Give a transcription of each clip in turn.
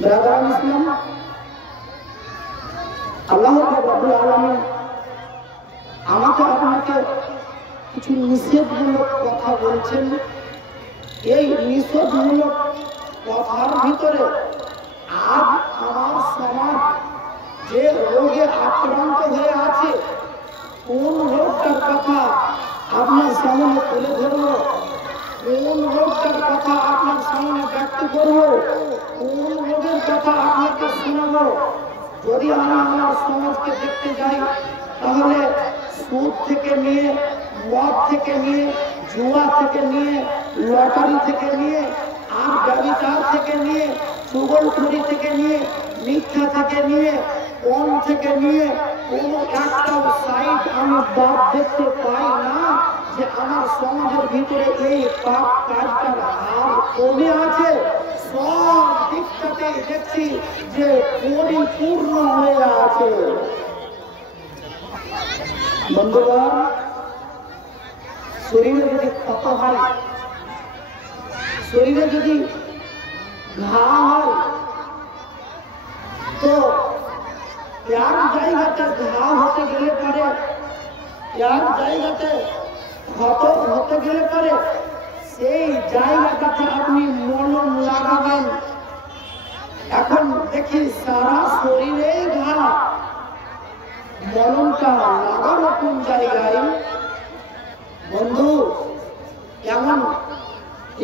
Brother ইসলাম, আল্লাহ রাব্বুল আলামিন আমাকে আপনাকে কিছু নিষেধমূলক কথা বলছেন। এই নিষেধমূলক কথার ভিতরে আজ আমার সমাজ যে রোগে আক্রান্ত হয়ে আছে, কোন রোগটার কথা আপনার সামনে তুলে ধরব, কোন রোগটার কথা আপনার সামনে ব্যক্ত করব, কোন রোগের কথা আপনাকে শোনাবো। যদি আমি আমার সমাজকে দেখতে যাই, তাহলে সুদ থেকে নিয়ে, মদ থেকে নিয়ে, জুয়া থেকে নিয়ে, লটারি থেকে নিয়ে, আর ব্যভিচার থেকে নিয়ে, চুগলখড়ি থেকে নিয়ে, মিথ্যা থেকে নিয়ে, পণ থেকে নিয়ে কোনো একটা সাইড আমি বাদ দেখতে পাই না যে আমার সমাজের ভিতরে এই পাপ কাজটার হার কমে আছে। সব দিকটাতে দেখছি যে পরিপূর্ণ হয়ে আছে। বন্ধুগণ, শরীরে যদি ক্ষত হয়, শরীরে যদি ঘা হয়, তো এক জায়গাতে ঘা হতে গেলে পারে, এক জায়গাতে ক্ষত হতে গেলে পারে, সেই জায়গাটাতে আপনি মলম লাগাবেন। এখন দেখি সারা শরীরে ঘা, মলমটা লাগাবো কোন জায়গায়? বন্ধু, এমন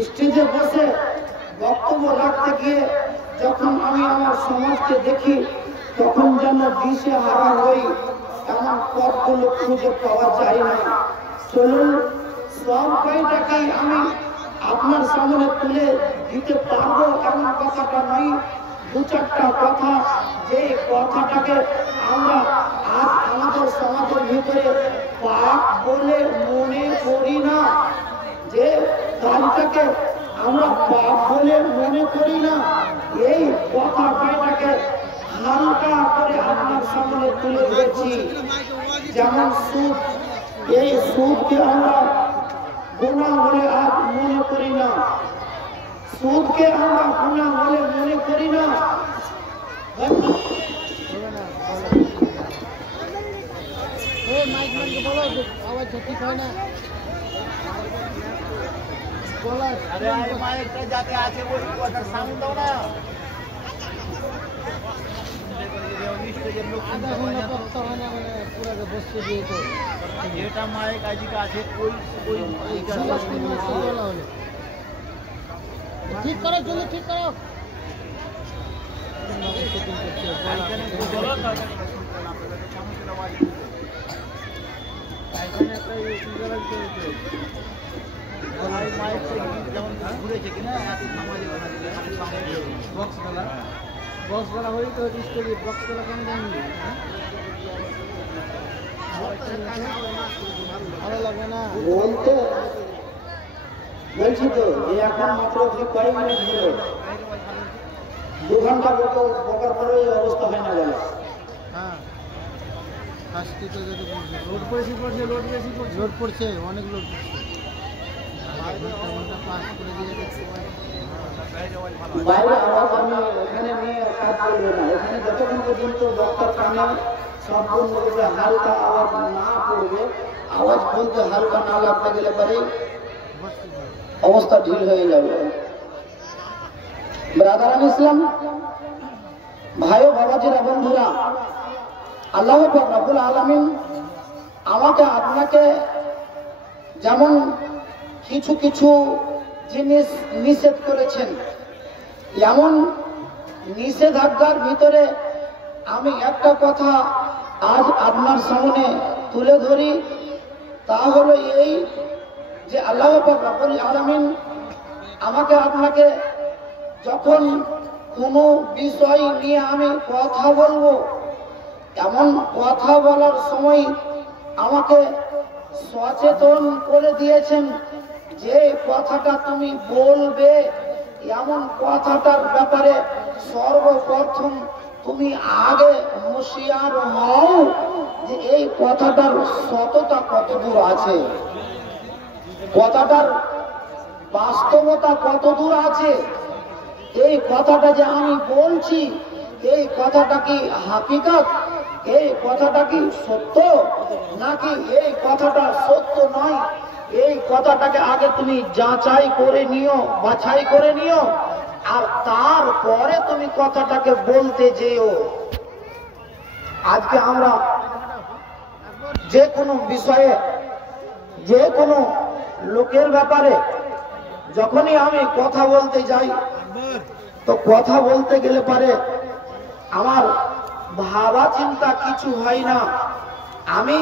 স্টেজে বসে বক্তব্য রাখতে গিয়ে যখন আমি আমার সমাজকে দেখি, তখন যেন দিশে হারা হই। এমন পথগুলো খুঁজে পাওয়া যায় না। চলুন, সব কয়টাকেই আমি আপনার সামনে তুলে দিতে পারবো এমন কথাটা নয়। দু চারটা কথা, যে কথাটাকে আমরা আজ আমাদের সমাজের ভিতরে পাপ বলে মনে করি না, যে কাজটাকে আমরা পাপ বলে মনে করি না, এই কথা কয়টাকে হালকা করে আপনার সামনে তুলে ধরেছি। যেমন সুদ, এই সুদকে আমরা গুনাহ বলে আজ মনে করি না, সুদকে আমরা গুনাহ বলে মনে করি না। যাতে আছে ওই কথার সামনে দাও না। যেটা মায়ের কাছে আছে ঠিক করো, জন্য ঠিক করো। যেমন ঘুরেছে কিনা বক্স বেলা হয়ে তো বক্স বেলা কেন জানি ভালো লাগে না বলতে বলছি তো যে এখন মাত্র কয়েক মিনিট হলো, 2 ঘন্টা বকার পরে অবস্থা হয় না গেল। হ্যাঁ, লোড বেশি পড়ছে, লোড পড়ছে, অনেক লোড পড়ছে। বাইরে আওয়াজ আমি ওখানে নিয়ে কাজ করবে না। ওখানে যতক্ষণ পর্যন্ত বক্তার কানে সম্পূর্ণরূপে হালকা আওয়াজ না পড়বে, আওয়াজ বলতে হালকা না লাগতে গেলে পরে অবস্থা ঢিল হয়ে যাবে। ব্রাদার ইসলাম, ভাই ও বাবাজিরা, বন্ধুরা, আল্লাহ রাব্বুল আলামিন আমাকে আপনাকে যেমন কিছু কিছু জিনিস নিষেধ করেছেন, এমন নিষেধাজ্ঞার ভিতরে আমি একটা কথা আজ আপনার সামনে তুলে ধরি। তা হলো এই যে আল্লাহ রাব্বুল আলামিন আমাকে আপনাকে যখন কোনো বিষয় নিয়ে আমি কথা বলবো, এমন কথা বলার সময় আমাকে সচেতন করে দিয়েছেন যে কথাটা তুমি বলবে, এমন কথাটার ব্যাপারে সর্বপ্রথম তুমি আগে হুঁশিয়ার হও যে এই কথাটার সততা কত দূর আছে, কথাটার বাস্তবতা কত দূর আছে। এই কথাটা যে আমি বলছি এই কথাটা কি হাকিকত, এই কথাটা কি সত্য নাকি এই কথাটা সত্য নয়, এই কথাটাকে আগে তুমি যাচাই করে নিও, বাছাই করে নিও, আর তারপরে তুমি কথাটাকে বলতে যেও। আজকে আমরা যে কোনো বিষয়ে যে কোনো লোকের ব্যাপারে যখনই আমি কথা বলতে যাই তো কথা বলতে গেলে পারে আমার ভাবা চিন্তা কিছু হয় না, আমি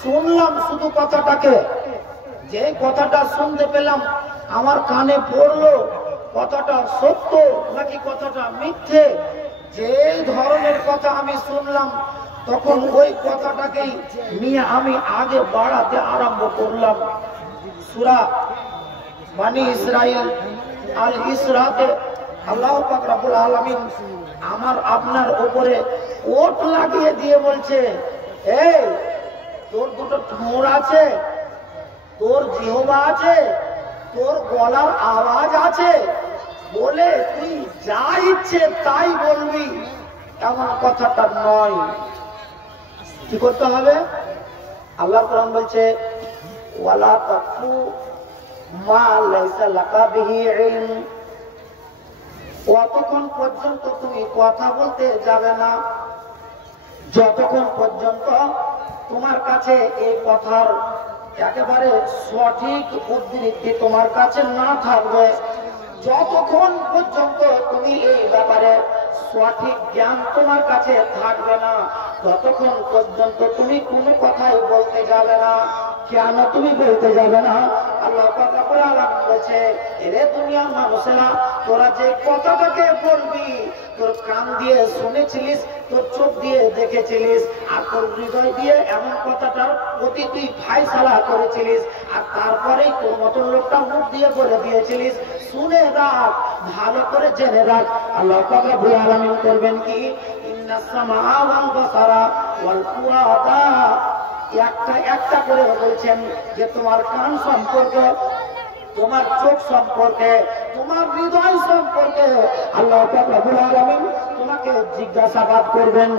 শুনলাম শুধু কথাটাকে, যে কথাটা শুনতে পেলাম আমার কানে পড়লো কথাটা সত্য নাকি কথাটা মিথ্যে, যে ধরনের কথা আমি শুনলাম তখন ওই কথাটাকেই নিয়ে আমি আগে বাড়াতে আরম্ভ করলাম। সূরা বনী ইসরাইল আল ইসরাতে আল্লাহ পাক রব্বুল আলামিন আমার আপনার উপরে ওট লাগিয়ে দিয়ে বলছে, এই তোর দুটো ঠোঁট আছে, তোর জিহ্বা আছে, তোর গলার আওয়াজ আছে বলে তুই যা ইচ্ছে তাই বলবি, এমন কথাটা নয়। কি করতে হবে? আল্লাহ কোরআন বলছে ওয়ালা তাকফু মা লাইসা লাকা বিহি ইলম, কতক্ষণ পর্যন্ত তুমি কথা বলতে যাবে না যতক্ষণ পর্যন্ত তোমার কাছে এই কথার একেবারে সঠিক উদ্ধৃতি তোমার কাছে না থাকবে, যতক্ষণ পর্যন্ত তুমি এই ব্যাপারে সঠিক জ্ঞান তোমার কাছে থাকবে না ততক্ষণ পর্যন্ত তুমি কোনো কথাই বলতে যাবে না। কেন তুমি বলতে যাবে না? আল্লাহ পাক রব্বুল আলামিন বলেছে, এরে দুনিয়ার মানুষেরা, তোরা যে কথাটাকে বলবি তোর কান দিয়ে শুনেছিলিস, তোর চোখ দিয়ে দেখেছিলিস, আর তোর হৃদয় দিয়ে এমন কথাটার প্রতি তুই ফায়সালা করেছিলিস, আর তারপরেই তোর মতন লোকটা মুখ দিয়ে বলে দিয়েছিলিস। শুনে রাখ, ভালো করে জেনে রাখ, আল্লাহ পাক রব্বুল আলামিন করবেন কি, ইন্নাস সামআ ওয়াল বাসারা ওয়াল ফুআদা, একটা একটা করে বলছেন যে তোমার কান সম্পর্কে, তোমার চোখ সম্পর্কে, তোমার হৃদয় সম্পর্কে আল্লাহ পাক রব্বুল আলামিন তোমাকে জিজ্ঞাসাবাদ করবেন,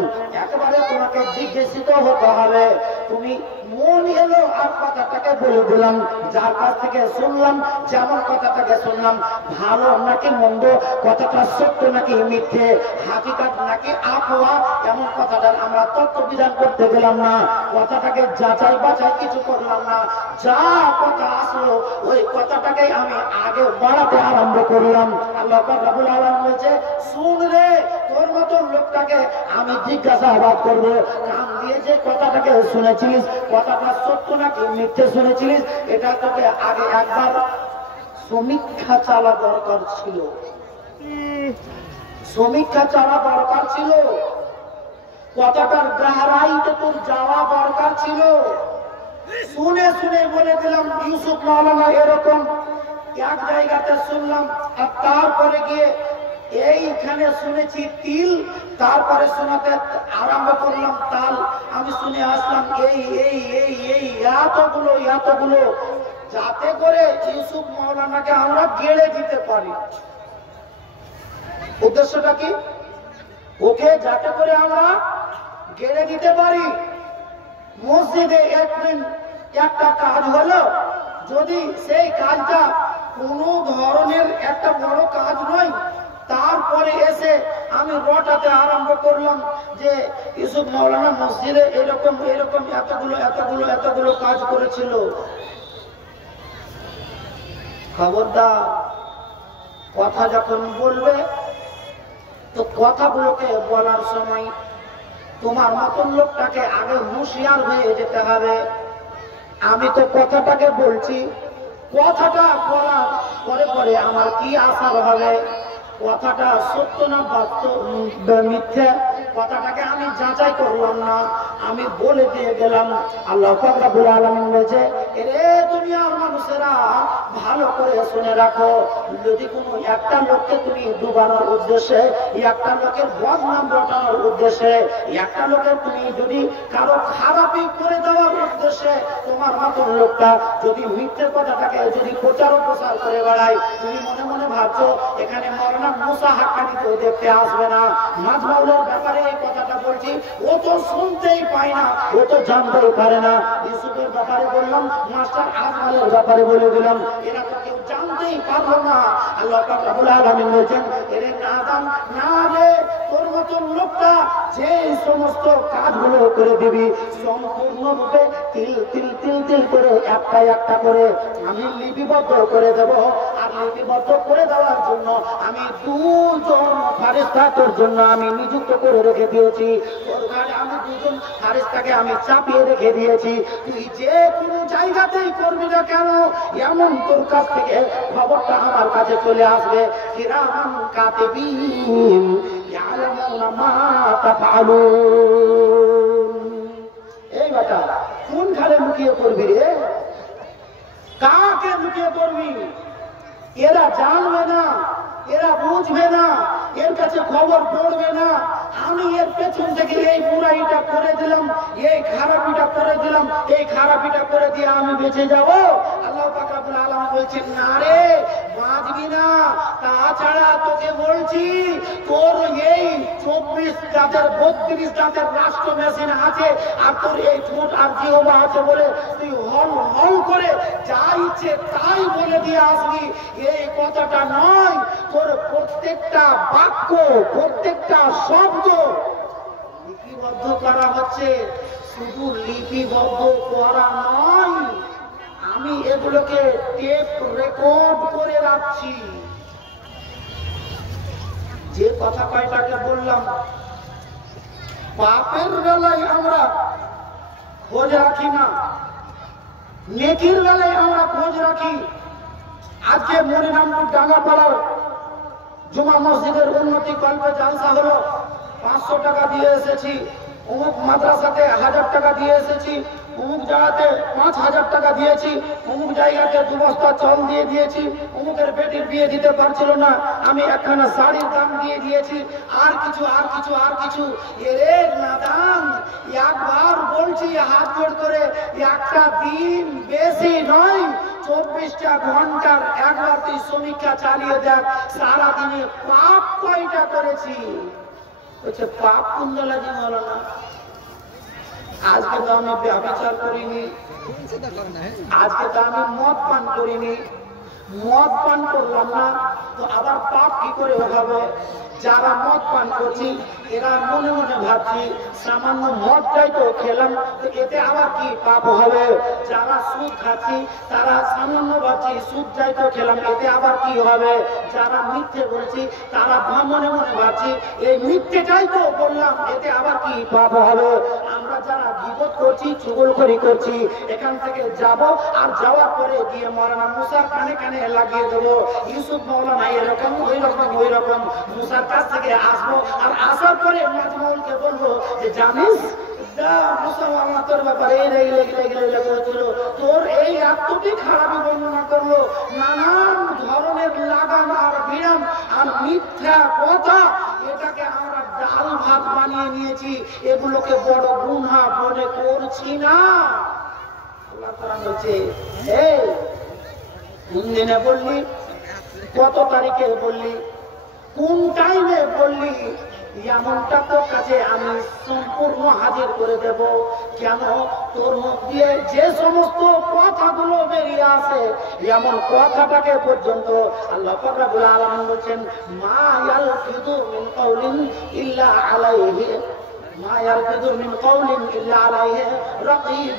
একেবারে তোমাকে জিজ্ঞাসিত হতে হবে। তুমি মন এলো আর কথাটাকে বলে দিলাম, যার কাছ থেকে শুনলাম যেমন কথাটাকে শুনলাম, ভালো নাকি মন্দ, কথাটা সত্য নাকি মিথ্যে, হাকিকত নাকি আফওয়া, এমন কথাটার আমরা তত্ত্ব বিধান করতে গেলাম না, কথাটাকে যাচাই বাছাই কিছু করলাম না, যা কথা আসলো ওই কথাটাকে আমি আগে বাড়াতে আরম্ভ করলাম। আল্লাহ পাক রব্বুল আলামিন বলেছে, শুন রে, তোর মতো লোকটাকে আমি জিজ্ঞাসাবাদ করবো, কান দিয়ে যে কথাটাকে শুনেছিলিস কথাটা সত্য নাকি মিথ্যে শুনেছিলিস, এটা তোকে আগে একবার সমীক্ষা চালা দরকার ছিল, সমীক্ষা চালা দরকার ছিল, কথাটার গহরাইতে তোর যাওয়া দরকার ছিল। শুনে শুনে বলে দিলাম ইউসুফ মাওলানা এরকম, এক জায়গাতে শুনলাম আর তারপরে গিয়ে এইখানে শুনেছি তিল, তারপরে শোনাতে আরম্ভ করলাম তাল, আমি শুনে আসলাম এই এই এই এই এতগুলো এতগুলো, যাতে করে ইউসুফ মাওলানাকে আমরা গেড়ে দিতে পারি। উদ্দেশ্যটা কি? ওকে যাতে করে আমরা গেড়ে দিতে পারি। মসজিদে একদিন একটা কাজ হলো, যদি সেই কাজটা কোনো ধরনের একটা বড় কাজ নয়, তারপরে এসে আমি রটাতে আরম্ভ করলাম যে ইউসুফ মাওলানা মসজিদে এরকম এরকম এতগুলো এতগুলো এতগুলো কাজ করেছিল। খবরদার, কথা যখন বলবে তো কথাগুলোকে বলার সময় তোমার মতন লোকটাকে আগে হুঁশিয়ার হয়ে যেতে হবে। আমি তো কথাটাকে বলছি, কথাটা বলার পরে পরে আমার কি আসার হবে, কথাটা সত্য না বাস্তব মিথ্যা, কথাটাকে আমি যাচাই করলাম না, আমি বলে দিয়ে গেলাম। আল্লাহ পাক রব্বুল আলামিন বলেছে, এরে দুনিয়ার মানুষেরা ভালো করে শুনে রাখো, যদি কোনো একটা লোককে তুমি ডুবানোর উদ্দেশ্যে, একটা লোকের বদনাম রটানোর উদ্দেশ্যে, একটা লোকের তুমি যদি কারো খারাপি করে দেওয়ার উদ্দেশ্যে তোমার মতন লোকটা যদি মিথ্যের কথাটাকে যদি প্রচার প্রসার করে বেড়ায়, তুমি মনে মনে ভাবছো এখানে মাওলানা মুসা হাক্কানি তো দেখতে আসবে না। মাজমাউলের ব্যাপারে এই কথাটা বলছি, ও তো শুনতেই পায় না, ও তো জানতেই পারে না। ইউসুফের ব্যাপারে বললাম, মাস্টার আজমালের ব্যাপারে বলে দিলাম, এরা তো কেউ জানতেই পারলো না। আল্লাহ পাক রব্বুল আলামিন বলেছেন, এরে নাদান না রে, তোর মতন লোকটা যে সমস্ত কাজগুলো করে দিবি সম্পূর্ণরূপে তিল তিল তিল তিল করে একটা একটা করে আমি লিপিবদ্ধ করে দেব। আর লিপিবদ্ধ করে দেওয়ার জন্য আমি দুজন ফারেস্তা তোর জন্য আমি নিযুক্ত করে রেখে দিয়েছি। তোর ঘাড়ে আমি দুজন ফারেস্তাকে আমি চাপিয়ে রেখে দিয়েছি। তুই যে কোনো জায়গাতেই করবি না কেন, এমন তোর কাছ থেকে খবরটা আমার কাছে চলে আসবে। কিরামান কাতিবিন ইয়ালামুনা মা তাফআলুন। এই বেটা কোন ঘরে লুকিয়ে পড়বি রে? কাকে লুকিয়ে পড়বি? এরা জানবে না, এরা বুঝবে না, এর কাছে খবর পড়বে না। আমি এর পেছন থেকে এই বুড়াইটা করে দিলাম, এই খারাপিটা করে দিলাম, এই খারাপিটা করে দিয়ে আমি বেঁচে যাব। আল্লাহ পাক রব্বুল আলামিন বলছেন, না রে বাঁচবি না। তাছাড়া তোকে বলছি, তোর এই 24 জাতের 32 জাতের রাষ্ট্র মেশিন আছে, আর তোর এই ঠোঁট আর জিহ্বা আছে বলে তুই হল হল করে যা ইচ্ছে তাই বলে দিয়ে আসবি, এই কথাটা নয়। তোর প্রত্যেকটা বাক্য, প্রত্যেকটা শব্দ লিপিবদ্ধ করা হচ্ছে। শুধু লিপিবদ্ধ করা নয়, আমি এগুলোকে টেপ রেকর্ড করে রাখছি। যে কথা কয়টাকে বললাম, পাপের বেলায় আমরা খোঁজ রাখি না, নেকির বেলায় আমরা খোঁজ রাখি। আজকে মনিরামপুর ডাঙ্গাপাড়ার জুমা মসজিদের উন্নতি কল্পে জালসা হলো, 500 টাকা দিয়ে এসেছি। অমুক মাদ্রাসাতে 1000 টাকা দিয়ে এসেছি, অমুক জায়গাতে 5000 টাকা দিয়েছি, অমুক জায়গাতে 2 বস্তা চাল দিয়ে দিয়েছি, অমুকের বেটির বিয়ে দিতে পারছিল না, আমি একখানা শাড়ির দাম দিয়ে দিয়েছি, আর কিছু আর কিছু আর কিছু। এরে নাদান, একবার বলছি হাত জোড় করে, একটা দিন বেশি নয়, 24টা ঘন্টার একবার তুই সমীক্ষা চালিয়ে দেখ, সারাদিনে পাপ কয়টা করেছি। বলছে পাপ কোন লাগে বলো না? আজকে তো আমি ব্যভিচার করিনি, আজকে তো আমি মদ পান করিনি, মদ পান করলাম না, তো আবার পাপ কি করে হবে? যারা মদ পান করছি এরা মনে মনে ভাবছি সামান্য মদটাই তো খেলাম, তো এতে আবার কি পাপ হবে? যারা সুদ খাচ্ছি তারা সামান্য ভাবছি সুদটাই তো খেলাম, এতে আবার কি হবে? যারা মিথ্যে বলছি তারা মনে মনে ভাবছি এই মিথ্যেটাই তো বললাম, এতে আবার কি পাপ হবে? আমরা যারা গীবত করছি, চুগলখড়ি করছি, এখান থেকে যাব, আর যাওয়ার পরে গিয়ে মাওলানা মুসার কানে কানে লাগিয়ে দেবো, ইউসুফ মাওলানা এরকম ওই রকম ওই রকম। মুসার কাছ থেকে আসবো, আর আসার পরে মাজমুলকে বলবো যে জানিস তোর ব্যাপারে তোর এই এতটি খারাপি বর্ণনা করলো, নানান ধরনের লাগাম আর বিরাম আর মিথ্যা কথা, এটাকে আমরা ডাল ভাত বানিয়ে নিয়েছি, এগুলোকে বড় গুনাহ মনে করছি না। আল্লাহ তাআলা বলছে, এই কোন দিনে বললি, কত তারিখে বললি, কোন টাইমে বললি, এমনটা তোর কাছে আমি সম্পূর্ণ হাজির করে দেব। কেন? তোর মুখ দিয়ে যে সমস্ত কথাগুলো বেরিয়ে আসে, এমন কথাটাকে পর্যন্ত আল্লাহ পাক রব্বুল আলামিন বলেন, মা ইয়ালফিযু মিন কাওলিন ইল্লা আলাইহি মা ইয়ালফিযু মিন কাওলিন ইল্লা আলাইহি রাকীব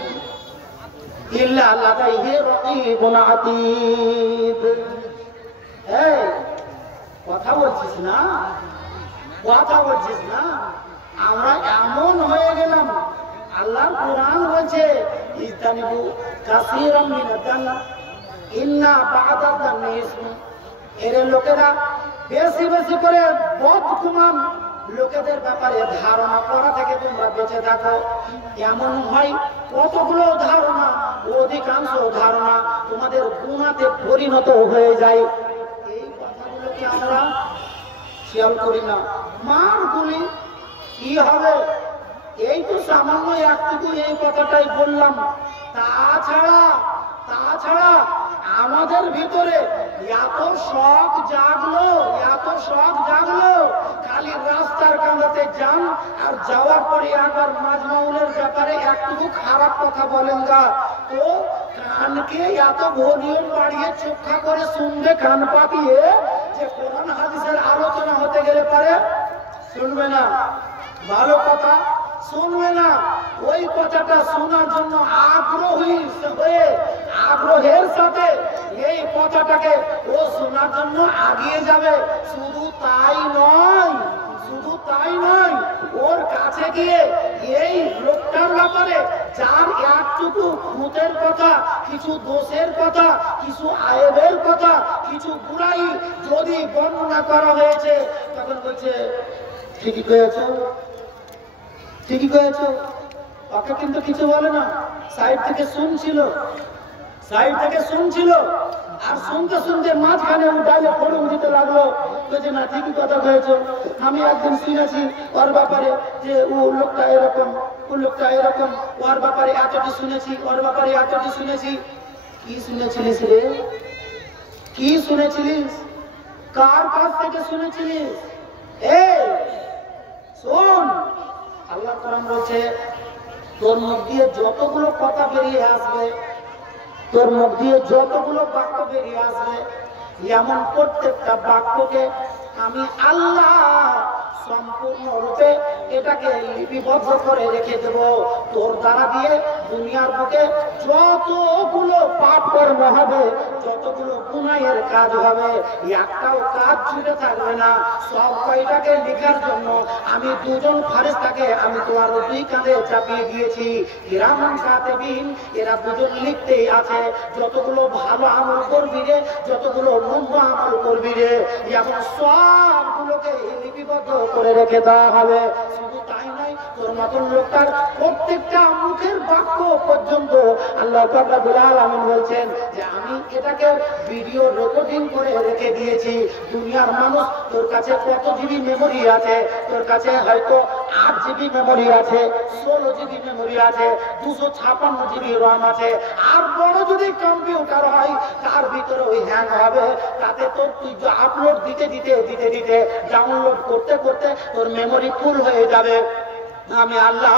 ইল্লা লাদাইহি রাকীবুন আতীদ। এই কথা বলছিস না, কথা বলছিস না, আমরা এমন হয়ে গেলাম। আল্লাহ কুরআন বলছে, ইস্তানিবু কাসীরাম মিনাদ দান ইন্না বা'দাদ দান ইসম। এর লোকেরা বেশি বেশি করে বদগুমান লোকেদের ব্যাপারে ধারণা করা থেকে তোমরা বেঁচে থাকো। এমন হয় কতগুলো ধারণা, অধিকাংশ ধারণা তোমাদের গুনাতে পরিণত হয়ে যায়। এই কথাগুলোকে আমরা খেয়াল করি না। মার গুলি কি হবে, এই তো সামান্য একটুকু এই কথাটাই বললাম। তাছাড়া আমাদের ভিতরে এত শখ জাগলো, খালি রাস্তার কাঁদাতে যান আর যাওয়ার পরে একবার মাজমাউলের ব্যাপারে একটু খারাপ কথা বলেন গা, তো কানকে এত ভলিউম বাড়িয়ে চোখা করে শুনবে, কান পাকিয়ে যে কোরআন হাদিসের আলোচনা হতে গেলে পারে শুনবে না, ভালো কথা শুনবে না। ওই কথাটা শোনার জন্য আগ্রহের সাথে এই কথাটাকে ও শোনার জন্য আগিয়ে যাবে। শুধু তাই নয়, ওর কাছে গিয়ে এই লোকটার ব্যাপারে যার একটুকু খুঁতের কথা, কিছু দোষের কথা, কিছু আয়েবের কথা, কিছু বুড়াই যদি বর্ণনা করা হয়েছে, তখন বলছে ঠিকই কয়েছো। ওকে কিন্তু কিছু বলে না, সাইড থেকে শুনছিল আর শুনতে মাঝখানে ডাইলে ফড়ং দিতে লাগলো, বলছে না ঠিকই কথা কয়েছো। আমি একদিন শুনেছি ওর ব্যাপারে যে ও লোকটা এরকম, ওর ব্যাপারে এতটি শুনেছি, কি শুনেছিলিস রে? কি শুনেছিলিস? কার কাছ থেকে শুনেছিলিস? শোন, আল্লাহ কোরআন বলছে তোর মুখ দিয়ে যতগুলো কথা বেরিয়ে আসবে, তোর মুখ দিয়ে যতগুলো বাক্য বেরিয়ে আসবে, এমন প্রত্যেকটা বাক্যকে আমি আল্লাহ সম্পূর্ণরূপে এটাকে লিপিবদ্ধ করে রেখে দেব। তোর দ্বারা দিয়ে দুনিয়ার বুকে যতগুলো পাপ কর্ম হবে, যতগুলো গুনাহের কাজ হবে, একটাও কাজ ছুটে থাকবে না। সব কয়টাকে লেখার জন্য আমি দুজন ফারেস্তাকে আমি তোমার দুই কাঁধে চাপিয়ে দিয়েছি। কিরামান কাতিবিন, এরা দুজন লিখতেই আছে। যতগুলো ভালো আমল করবি রে, যতগুলো মন্দ আমল করবি রে, এমন সবগুলোকে লিপিবদ্ধ করে রেখে দেওয়া হবে। শুধু তাই নয়, তোর মতন লোকটার প্রত্যেকটা মুখের বাক্য পর্যন্ত আল্লাহ রাব্বুল আলামিন বলছেন যে আমি এটাকে ভিডিও রেকর্ডিং করে রেখে দিয়েছি। দুনিয়ার মানুষ, তোর কাছে কত জিবি মেমোরি আছে? তোর কাছে হয়তো 8 জিবি মেমোরি আছে, 16 জিবি মেমোরি আছে, 256 জিবি রম আছে। আর বড় যদি কম্পিউটার হয়, তার ভিতরে ওই হ্যাং হবে। তাতে তোর তুই আপলোড দিতে ডাউনলোড করতে তোর মেমোরি ফুল হয়ে যাবে। আমি আল্লাহ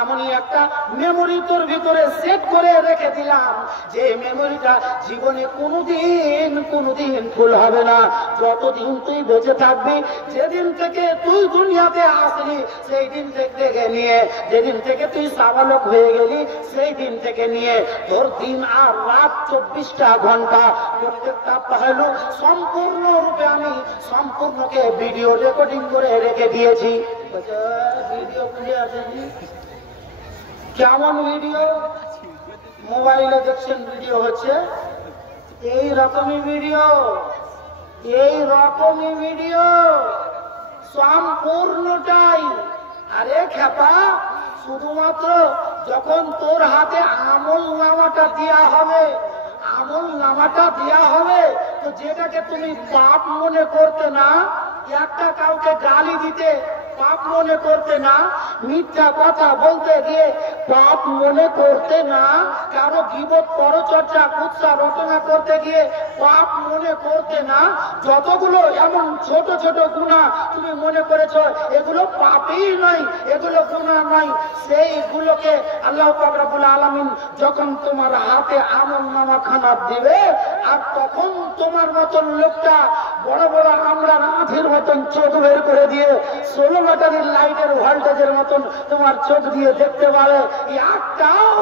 এমনই একটা মেমোরি তোর ভিতরে সেট করে রেখে দিলাম, যে মেমোরিটা জীবনে কোনোদিন ফুল হবে না। যতদিন তুই বেঁচে থাকবি, যেদিন থেকে তুই দুনিয়াতে আসলি সেই দিন থেকে নিয়ে, যেদিন থেকে তুই সাবালক হয়ে গেলি সেই দিন থেকে নিয়ে তোর দিন আর রাত 24টা ঘন্টা, প্রত্যেকটা পহলু সম্পূর্ণরূপে আমি সম্পূর্ণকে ভিডিও রেকর্ডিং করে রেখে দিয়েছি। ভিডিও খুলে আছে, কেমন ভিডিও? মোবাইলে দেখছেন ভিডিও হচ্ছে, এই রকমই ভিডিও সম্পূর্ণটাই। আরে খেপা, শুধুমাত্র যখন তোর হাতে আমল নামাটা দেয়া হবে, তো যেটাকে তুমি পাপ মনে করতে না, একটা কাউকে গালি দিতে পাপ মনে করতে না, মিথ্যা কথা বলতে গিয়ে পাপ মনে করতে না, কারো গীবত পরচর্চা কুৎসা রচনা করতে গিয়ে পাপ মনে করতে না, যতগুলো এমন ছোট ছোট গুনাহ তুমি মনে করেছো এগুলো পাপই নয়, এগুলো গুনাহ নয়, সেইগুলোকে আল্লাহ পাক রব্বুল আলামিন যখন তোমার হাতে আমলনামা খানা দিবে, আর তখন তোমার মতন লোকটা বড় বড় আমরা আঁধির মতন চোখ বের করে দিয়ে 16 ব্যাটারির লাইটের ভোল্টেজের মতন তোমার চোখ দিয়ে দেখতে পারে, একটাও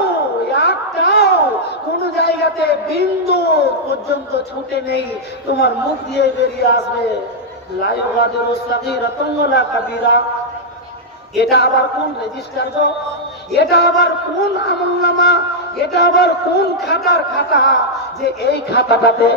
কোন জায়গাতে বিন্দু পর্যন্ত ছুটে নেই, তোমার মুখ দিয়ে বেরিয়ে আসবে লাইভ ওয়াদির সাগীরাতুন ওয়ালা কাবীরা। এটা আবার কোন রেজিস্টার গো? এটা আবার কোন আমলনামা? এটা আবার কোন খাতার খাতা যে এই খাতাটাতে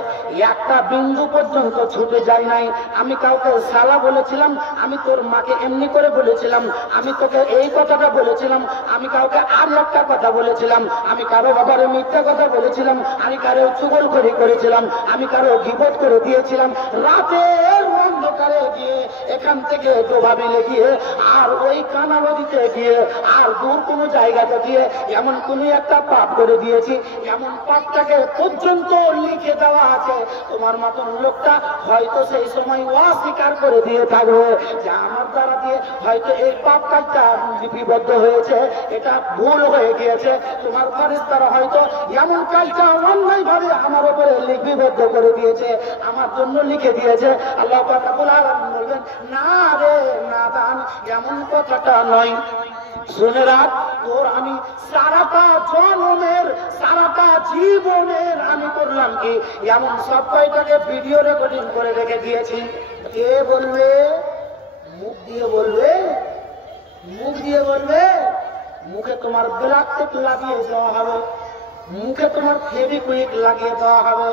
একটা বিন্দু পর্যন্ত ছুটে যায় নাই। আমি কাউকে সালা বলেছিলাম, আমি তোর মাকে এমনি করে বলেছিলাম, আমি তোকে এই কথাটা বলেছিলাম, আমি কাউকে আর একটা কথা বলেছিলাম, আমি কারো ব্যাপারে মিথ্যা কথা বলেছিলাম, আমি কারো চুগলখড়ি করেছিলাম, আমি কারো গীবত করে দিয়েছিলাম। রাতের অন্ধকারে গিয়ে এখান থেকে ডোবাবিলে গিয়ে আর ওই কানা নদীতে গিয়ে আর দূর কোনো জায়গাতে গিয়ে এমন কোন একটা পাপ করে দিয়েছি, এমন পাপটাকে পর্যন্ত লিখে দেওয়া আছে। তোমার মতন লোকটা হয়তো সেই সময় অস্বীকার করে দিয়ে থাকবে যে আমার দ্বারা দিয়ে হয়তো এই পাপ কাজটা লিপিবদ্ধ হয়েছে, এটা ভুল হয়ে গিয়েছে। তোমার ফেরেশতারা হয়তো এমন কাজটা অন্যায় ভাবে আমার উপরে লিপিবদ্ধ করে দিয়েছে, আমার জন্য লিখে দিয়েছে। আল্লাহ পাক রব্বুল আলামিন বলবেন, না রে নাদান, এমন কথাটা নয়। শুনে রাখ, তোর আমি সারাটা জন্মের সারাটা জীবনের আমি করলাম কি এমন সব কয়টাকে ভিডিও রেকর্ডিং করে রেখে দিয়েছি। কে বলবে? মুখ দিয়ে বলবে, মুখ দিয়ে বলবে। মুখে তোমার ব্ল্যাক টেপ লাগিয়ে দেওয়া হবে, মুখে তোমার ফেভিকুইক লাগিয়ে দেওয়া হবে।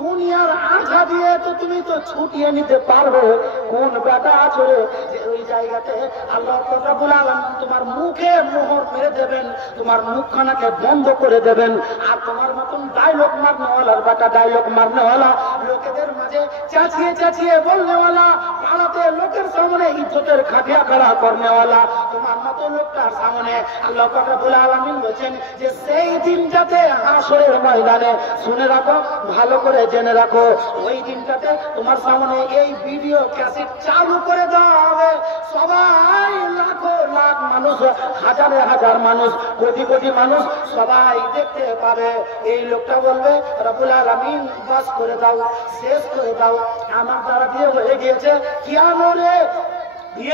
দুনিয়ার আশা দিয়ে তো তুমি তো ছুটিয়ে নিতে পারবে। কোন বেটা আছে যে ওই জায়গাতে আল্লাহ রাব্বুল আলামিন তোমার মুখে মোহর মেরে দেবেন, তোমার মুখখানাকে বন্ধ করে দেবেন। আর তোমার মতন ডায়লগ মারনেওয়ালার বেটা, ডায়লগ মারনেওয়ালা, লোকেদের মাঝে চেঁচিয়ে চেঁচিয়ে বলনেওয়ালা, পাড়াতে লোকের সামনে ইজ্জতের খাটিয়া খাড়া করনেওয়ালা, তোমার মতো লোকটার সামনে আল্লাহ রাব্বুল আলামিন বলেছেন যে সেই দিনটাতে হাসরের ময়দানে, শুনে রাখো, ভালো করে জেনে রাখো, ওই দিনটাতে তোমার সামনে এই ভিডিও ক্যাসেট চালু করে দেওয়া হবে। সবাই লাখো লাখ মানুষ, হাজারে হাজার মানুষ, কোটি কোটি মানুষ সবাই দেখতে পাবে। এই লোকটা বলবে, রব্বুল আলামিন বাস করে দাও, শেষ করে দাও, আমার দ্বারা দিয়ে হয়ে গিয়েছে। কিয়ানো রে,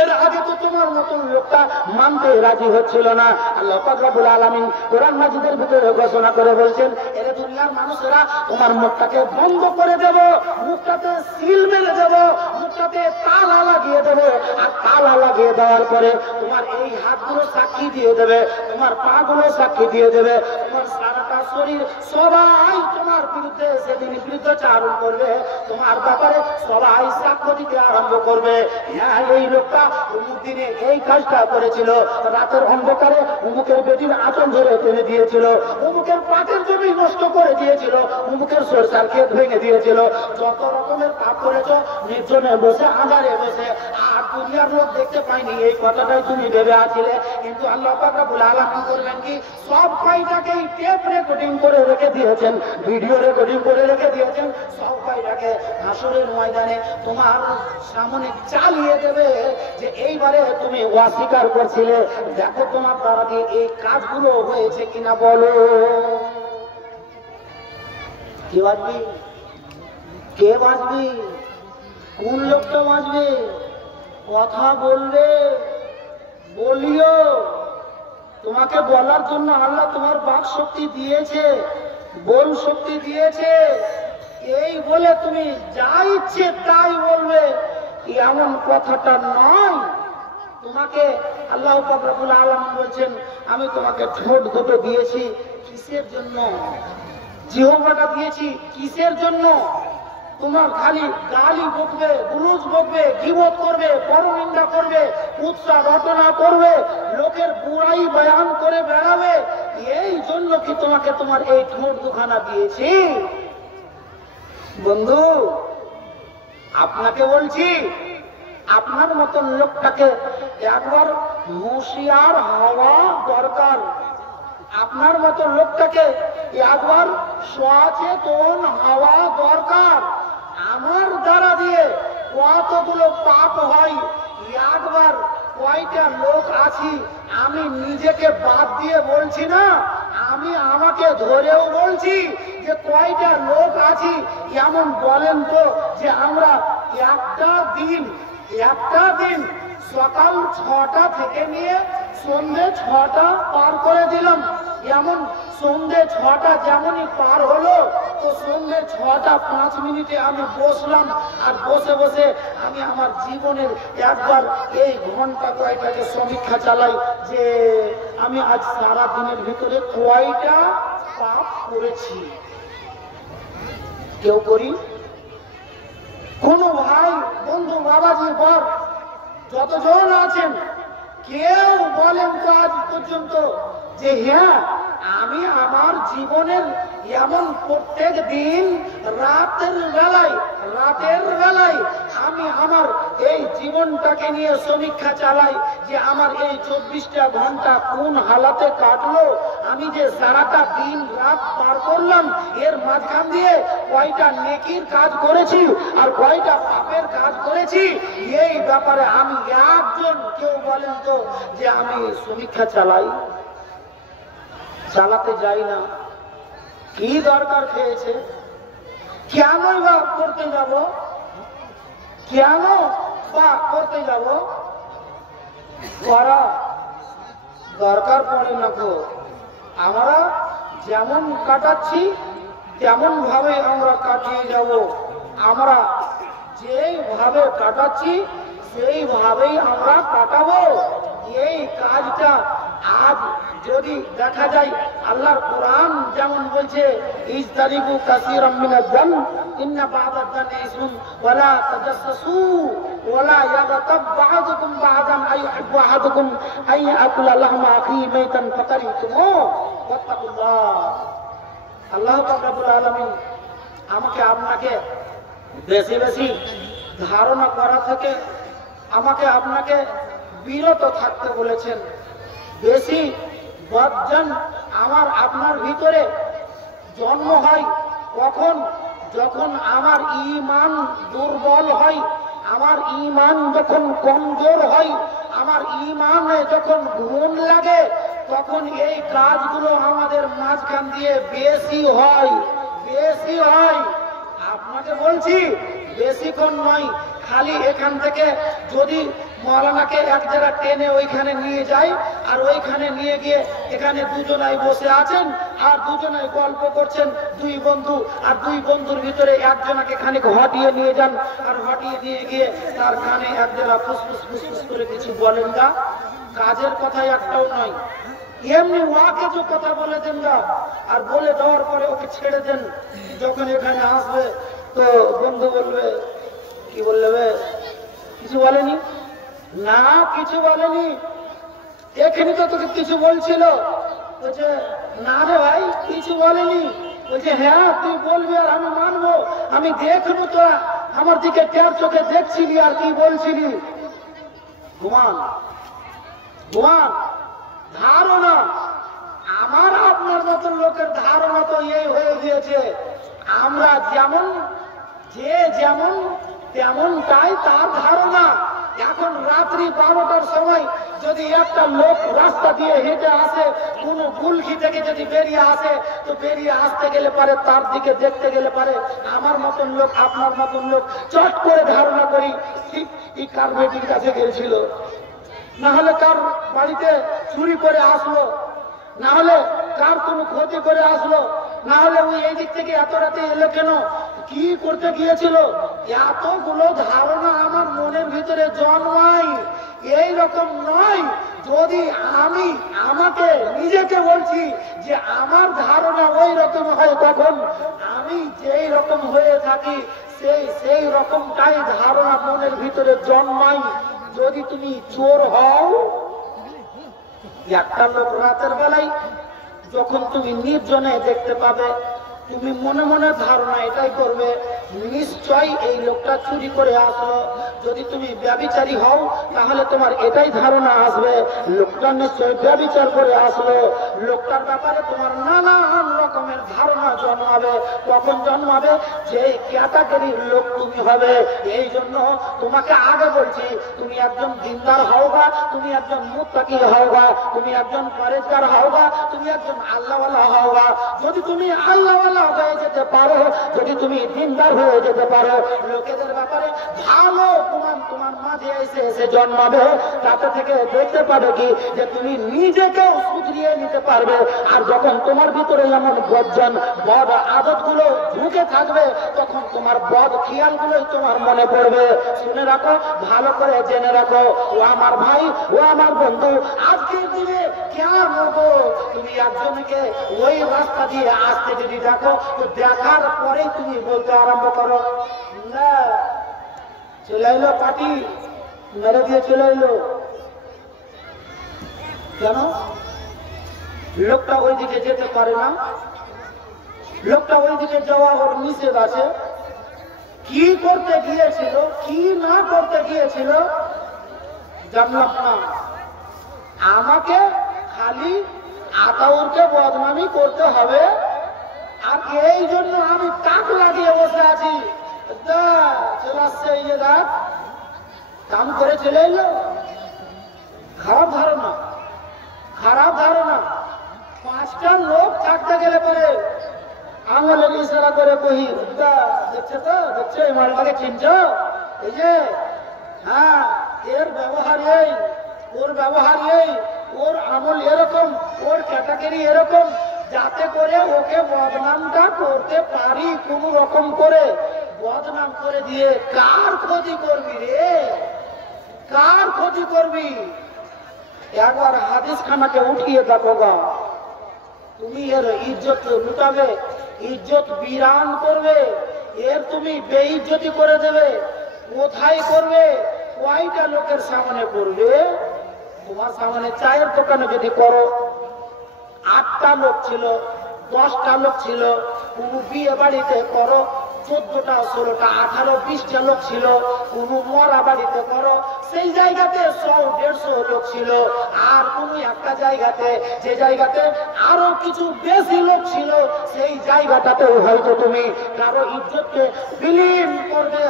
এর আগে তো তোমার মতন লোকটা মানতে রাজি হচ্ছিল না। আল্লাহ পাক রব্বুল আলামিন কোরআন মাজিদের ভিতরে ঘোষণা করে বলছেন, এরে দুনিয়ার মানুষেরা, তোমার মুখটাকে বন্ধ করে দেব, মুখটাতে সিল মেরে দেব, মুখটাতে তালা লাগিয়ে দেব। আর তালা লাগিয়ে দেওয়ার পরে তোমার এই হাতগুলো সাক্ষী দিয়ে দেবে, তোমার পা গুলো সাক্ষী দিয়ে দেবে, তোমার সারাটা শরীর সবাই তোমার বিরুদ্ধে সেদিন বিরুদ্ধাচারণ করবে, তোমার ব্যাপারে সবাই সাক্ষ্য দিতে আরম্ভ করবে। হ্যাঁ, এই লোকটা অমুক দিনে এই কাজটা করেছিল, রাতের অন্ধকারে অমুকের বেটির আঁচল ধরে টেনে দিয়েছিল, অমুকের পাটের জমি নষ্ট করে দিয়েছিল, অমুকের সরষার ক্ষেত ভেঙে দিয়েছিল। যত রকমের পাপ করেছ নির্জনে বসে, আঁধারে বসে, আর দুনিয়ার লোক দেখতে পাইনি, এই কথাটাই তুমি ভেবে আছিলে। কিন্তু আল্লাহ পাক রব্বুল আলামিন করবেন কি, সব কয়টাকেই টেপ রেকর্ডিং করে রেখে দিয়েছেন, ভিডিও রেকর্ডিং করে রেখে দিয়েছেন। সব কয়টাকে হাসরের ময়দানে তোমার সামনে চালিয়ে দেবে যে এইবারে তুমি অস্বীকার করছিলে, দেখো তোমার দ্বারা দিয়ে এই কাজগুলো হয়েছে কিনা বলো। কে বাঁচবি? কে বাঁচবি? কোন লোকটা বাঁচবে? কথা বলবে, বলিও। তোমাকে বলার জন্য আল্লাহ তোমার বাক শক্তি দিয়েছে, বল শক্তি দিয়েছে। এই বলে তুমি যা ইচ্ছে তাই বলবে, এমন কথাটা নয়। তোমাকে আল্লাহ পাক রব্বুল আলামিন বলছেন, আমি তোমাকে ঠোঁট দুটো দিয়েছি কিসের জন্য? জিহ্বাটা দিয়েছি কিসের জন্য? তোমার খালি গালি বকবে, গুলুজ বকবে, গীবত করবে, পরনিন্দা করবে, উৎসাহ রটনা করবে, লোকের বুড়াই বয়ান করে বেড়াবে। এই জন্য কি তোমাকে তোমার এই ঠোঁট দুখানা দিয়েছি? বন্ধু, আপনাকে বলছি, আপনার মতন লোকটাকে একবার হুঁশিয়ার হওয়া দরকার। আপনার মতো লোকটাকে একবার সচেতন হওয়া দরকার। আমার দ্বারা দিয়ে কতগুলো পাপ হয়, একবার কয়টা লোক আছি, আমি নিজেকে বাদ দিয়ে বলছি না, আমি আমাকে ধরেও বলছি যে কয়টা লোক আছি এমন বলেন তো যে আমরা একটা দিন সকাল 6টা থেকে নিয়ে সন্ধ্যে 6টা পার করে দিলাম। এমন সন্ধ্যে 6টা যেমনই পার হলো, তো সন্ধ্যে 6টা 5 মিনিটে আমি বসলাম, আর বসে বসে আমি আমার জীবনের একবার এই ঘন্টা কয়টাকে সমীক্ষা চালাই যে আমি আজ সারা দিনের ভিতরে কয়টা পাপ করেছি। কেউ করি? কোন ভাই বন্ধু বাবাজি বর যতজন আছেন কেউ বলেন তো আজ পর্যন্ত যে হ্যাঁ আমি আমার জীবনের এমন প্রত্যেক দিন রাতের বেলায় আমি আমার এই জীবনটাকে নিয়ে সমীক্ষা চালাই যে আমার এই 24টা ঘন্টা কোন হালাতে কাটলো, আমি যে সারাটা দিন রাত পার করলাম এর মাঝখান দিয়ে কয়টা নেকির কাজ করেছি আর কয়টা পাপের কাজ করেছি, এই ব্যাপারে আমি একজন কেউ বলেন তো যে আমি সমীক্ষা চালাই? চালাতে যাই না। কি দরকার খেয়েছে? কেনই বা করতে যাব? কেন বা করতে যাব? করা দরকার পড়ে না গো। আমরা যেমন কাটাচ্ছি তেমন ভাবে আমরা কাটিয়ে যাব। আমরা যেইভাবে কাটাচ্ছি সেইভাবেই আমরা কাটাবো। এই কাজটা আজ যদি দেখা যায়, আল্লাহর কোরআন যেমন বলছে ইজতানিবু কাসীরাম মিনাজ যান ইন্না বা'দাদ যানি ইসমুন ওয়ালা তাজাসসু ওয়ালা ইয়াগতাব বা'দুকুম বা'দান আইয়ুহিব্বু আহাদুকুম আইয়াকুলা লাহমা আখিহি মাইতান ফাকারিহতুমু ওয়াত্তাকুল্লাহ। আল্লাহ পাক রব্বুল আলামিন আমাকে আপনাকে বেশি বেশি ধারণা করা থেকে আমাকে আপনাকে বিরত থাকতে বলেছেন। বেশি বদজন আমার আপনার ভিতরে জন্ম হয় কখন? যখন আমার ঈমান দুর্বল হয়, আমার ঈমান যখন কমজোর হয়, আমার ঈমানে যখন ঘুণ লাগে, তখন এই কাজগুলো আমাদের মাঝখান দিয়ে বেশি হয়। আপনাকে বলছি বেশিক্ষণ নয়, খালি এখান থেকে যদি মৌলানাকে এক জায়গা টেনে ওইখানে নিয়ে যায় আর ওইখানে নিয়ে গিয়ে এখানে দুজনাই বসে আছেন আর দুজনাই গল্প করছেন, দুই বন্ধু, আর দুই বন্ধুর ভিতরে একজনাকে খানিক হটিয়ে নিয়ে যান আর হটিয়ে নিয়ে গিয়ে তার কানে এক জায়গা ফুসফুস করে কিছু বলেন না। কাজের কথা একটাও নয়, এমনি ওয়াকে যে কথা বলে দেন না, আর বলে দেওয়ার পরে ওকে ছেড়ে দেন। যখন এখানে আসবে তো বন্ধু বলবে কি বলবে, কিছু বলেনি না, কিছু বলেনি, এখানে তো তোকে কিছু বলছিল। বলছে না রে ভাই কিছু বলেনি। বলছে হ্যাঁ তুই বলবি আর আমি মানবো, আমি দেখবো তোরা আমার দিকে কার চোখে দেখছিলি আর কি বলছিলি। ঘুমান ধারণা, আমার আপনার মতন লোকের ধারণা তো এই হয়ে গিয়েছে, আমরা যেমন যে যেমন তেমনটাই তার ধারণা। এখন রাত্রি 12টার সময় যদি একটা লোক রাস্তা দিয়ে হেঁটে আসে, কোন গুলকি থেকে যদি বেরিয়ে আসে, তো বেরিয়ে আসতে গেলে পারে তার দিকে দেখতে গেলে পারে আমার মতন লোক আপনার মতন লোক চট করে ধারণা করি ঠিক এই কার বেটির কাছে গেছিল, না হলে কার বাড়িতে চুরি করে আসলো, না হলে কার কোনো ক্ষতি করে আসলো, না হলে ওই এই দিক থেকে এত রাতে এলো কেন, কি করতে গিয়েছিল। এতগুলো ধারণা আমার মনের ভিতরে জন্মায়। এই রকম নয়, যদি আমি আমাকে নিজেকে বলছি যে আমার ধারণা ওই রকম হয়, তখন আমি যেই রকম হয়ে থাকি সেই রকমটাই ধারণা মনের ভিতরে জন্মায়। যদি তুমি চোর হও, একটা লোক রাতের বেলায় যখন তুমি নির্জনে দেখতে পাবে, তুমি মনে মনে ধারণা এটাই করবে নিশ্চয়ই এই লোকটা চুরি করে আসলো। যদি তুমি ব্যভিচারী হও তাহলে তোমার এটাই ধারণা আসবে লোকটা নিশ্চয়ই ব্যভিচার করে আসলো। লোকটার ব্যাপারে তোমার নানান রকমের ধারণা জন্মাবে। তখন জন্মাবে যে ক্যাটাগরির লোক তুমি হবে। এই জন্য তোমাকে আগে বলছি, তুমি একজন দিনদার হওগা, তুমি একজন মুত্তাকি হওগা, তুমি একজন পরেজগার হওগা, তুমি একজন আল্লাহওয়ালা হওগা। যদি তুমি আল্লাহওয়ালা হয়ে যেতে পারো, যদি তুমি দিনদার হয়ে যেতে পারো, লোকেদের ব্যাপারে ভালো তোমার মাঝে এসে জন্মাবে। তাতে থেকে দেখতে পাবে কি যে তুমি নিজেকেও শুধরিয়ে নিতে পারবে। আর যখন তোমার ভিতরে এমন বজ্জন বদ আদত গুলো ঢুকে থাকবে, তখন তোমার বদ খেয়াল গুলোই তোমার মনে পড়বে। শুনে রাখো, ভালো করে জেনে রাখো, ও আমার ভাই, ও আমার বন্ধু, আজকের দিনে কেন গো তুমি একজনকে ওই রাস্তা দিয়ে আসতে যদি দেখো তো দেখার পরে তুমি বলতে আরম্ভ করো না চলে এলো পাটি মেরে দিয়ে চলে এলো কেন লোকটা ওইদিকে যেতে পারে না লোকটা ওইদিকে যাওয়া ওর নিষেধ আছে কি করতে গিয়েছিল কি না করতে গিয়েছিল জানলাম না আমাকে খালি আতাউরকে বদনামি করতে হবে আর এই জন্য আমি টাক লাগিয়ে বসে আছি চলে আসছে এই যে দেখ কাম করে চলে এলো খারাপ ধারণা খারাপ ধারণা পাঁচটা লোক থাকতে গেলে পরে আঙুলের ইশারা করে কহি দেখছে তো দেখছো এই মালটাকে চিনছ এই যে হ্যাঁ এর ব্যবহার এই ওর ব্যবহার এই ওর আমল এরকম ওর ক্যাটাগরি এরকম যাতে করে ওকে বদনামটা করতে পারি কোন রকম করে বদনাম করে দিয়ে কার ক্ষতি করবি রে কার ক্ষতি করবি একবার হাদিস খানাকে উঠিয়ে দেখো গা তুমি এর ইজ্জত লুটাবে ইজ্জত বিরান করবে এর তুমি বেইজ্জতি করে দেবে কোথায় করবে কয়টা লোকের সামনে করবে তোমার সামনে চায়ের দোকানে যদি করো 8টা লোক ছিল 10টা লোক ছিল কোন বিয়ে বাড়িতে করো 14টা 16টা 18 20টা লোক ছিল কোন মরা বাড়িতে করো সেই জায়গাতে 100-150 লোক ছিল আর কোন একটা জায়গাতে যে জায়গাতে আরো কিছু বেশি লোক ছিল সেই জায়গাটাতে হয়তো তুমি কারো ইজ্জতকে বিলীন করবে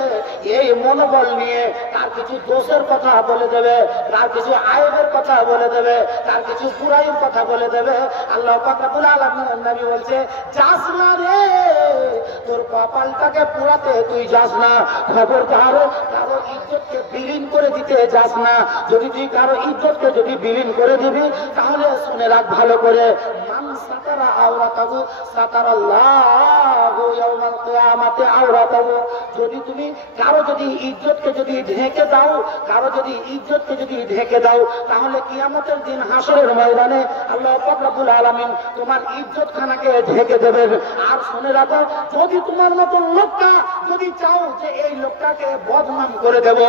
এই মনোবল নিয়ে তার কিছু দোষের কথা বলে দেবে তার কিছু আয়েবের কথা বলে দেবে তার কিছু বুরাইয়ের কথা বলে দেবে আল্লাহ পাক রব্বুল আলামিন নবী বলছে যাস না রে তোর কপালটাকে পুরাতে তুই যাস না খবরদার কারো ইজ্জতকে বিলীন করে দিতে যাস না যদি তুই কারো ইজ্জতকে যদি বিলীন করে দিবি তাহলে শুনে রাখ ভালো করে মান সাতারা আওরাতাহু সাতারাল্লাহু ইয়াউমাল কিয়ামাতি আওরাতাহু যদি তুমি কারো যদি ইজ্জতকে যদি ঢেকে দাও কারো যদি ইজ্জতকে যদি ঢেকে দাও তাহলে কিয়ামতের দিন হাসরের ময়দানে আল্লাহ পাক রব্বুল আলামিন তোমার ইজ্জত খানাকে ঢেকে দেবেন আর শুনে রাখো যদি তোমার মতো লোকটা যদি চাও যে এই লোকটাকে বদনাম করে দেব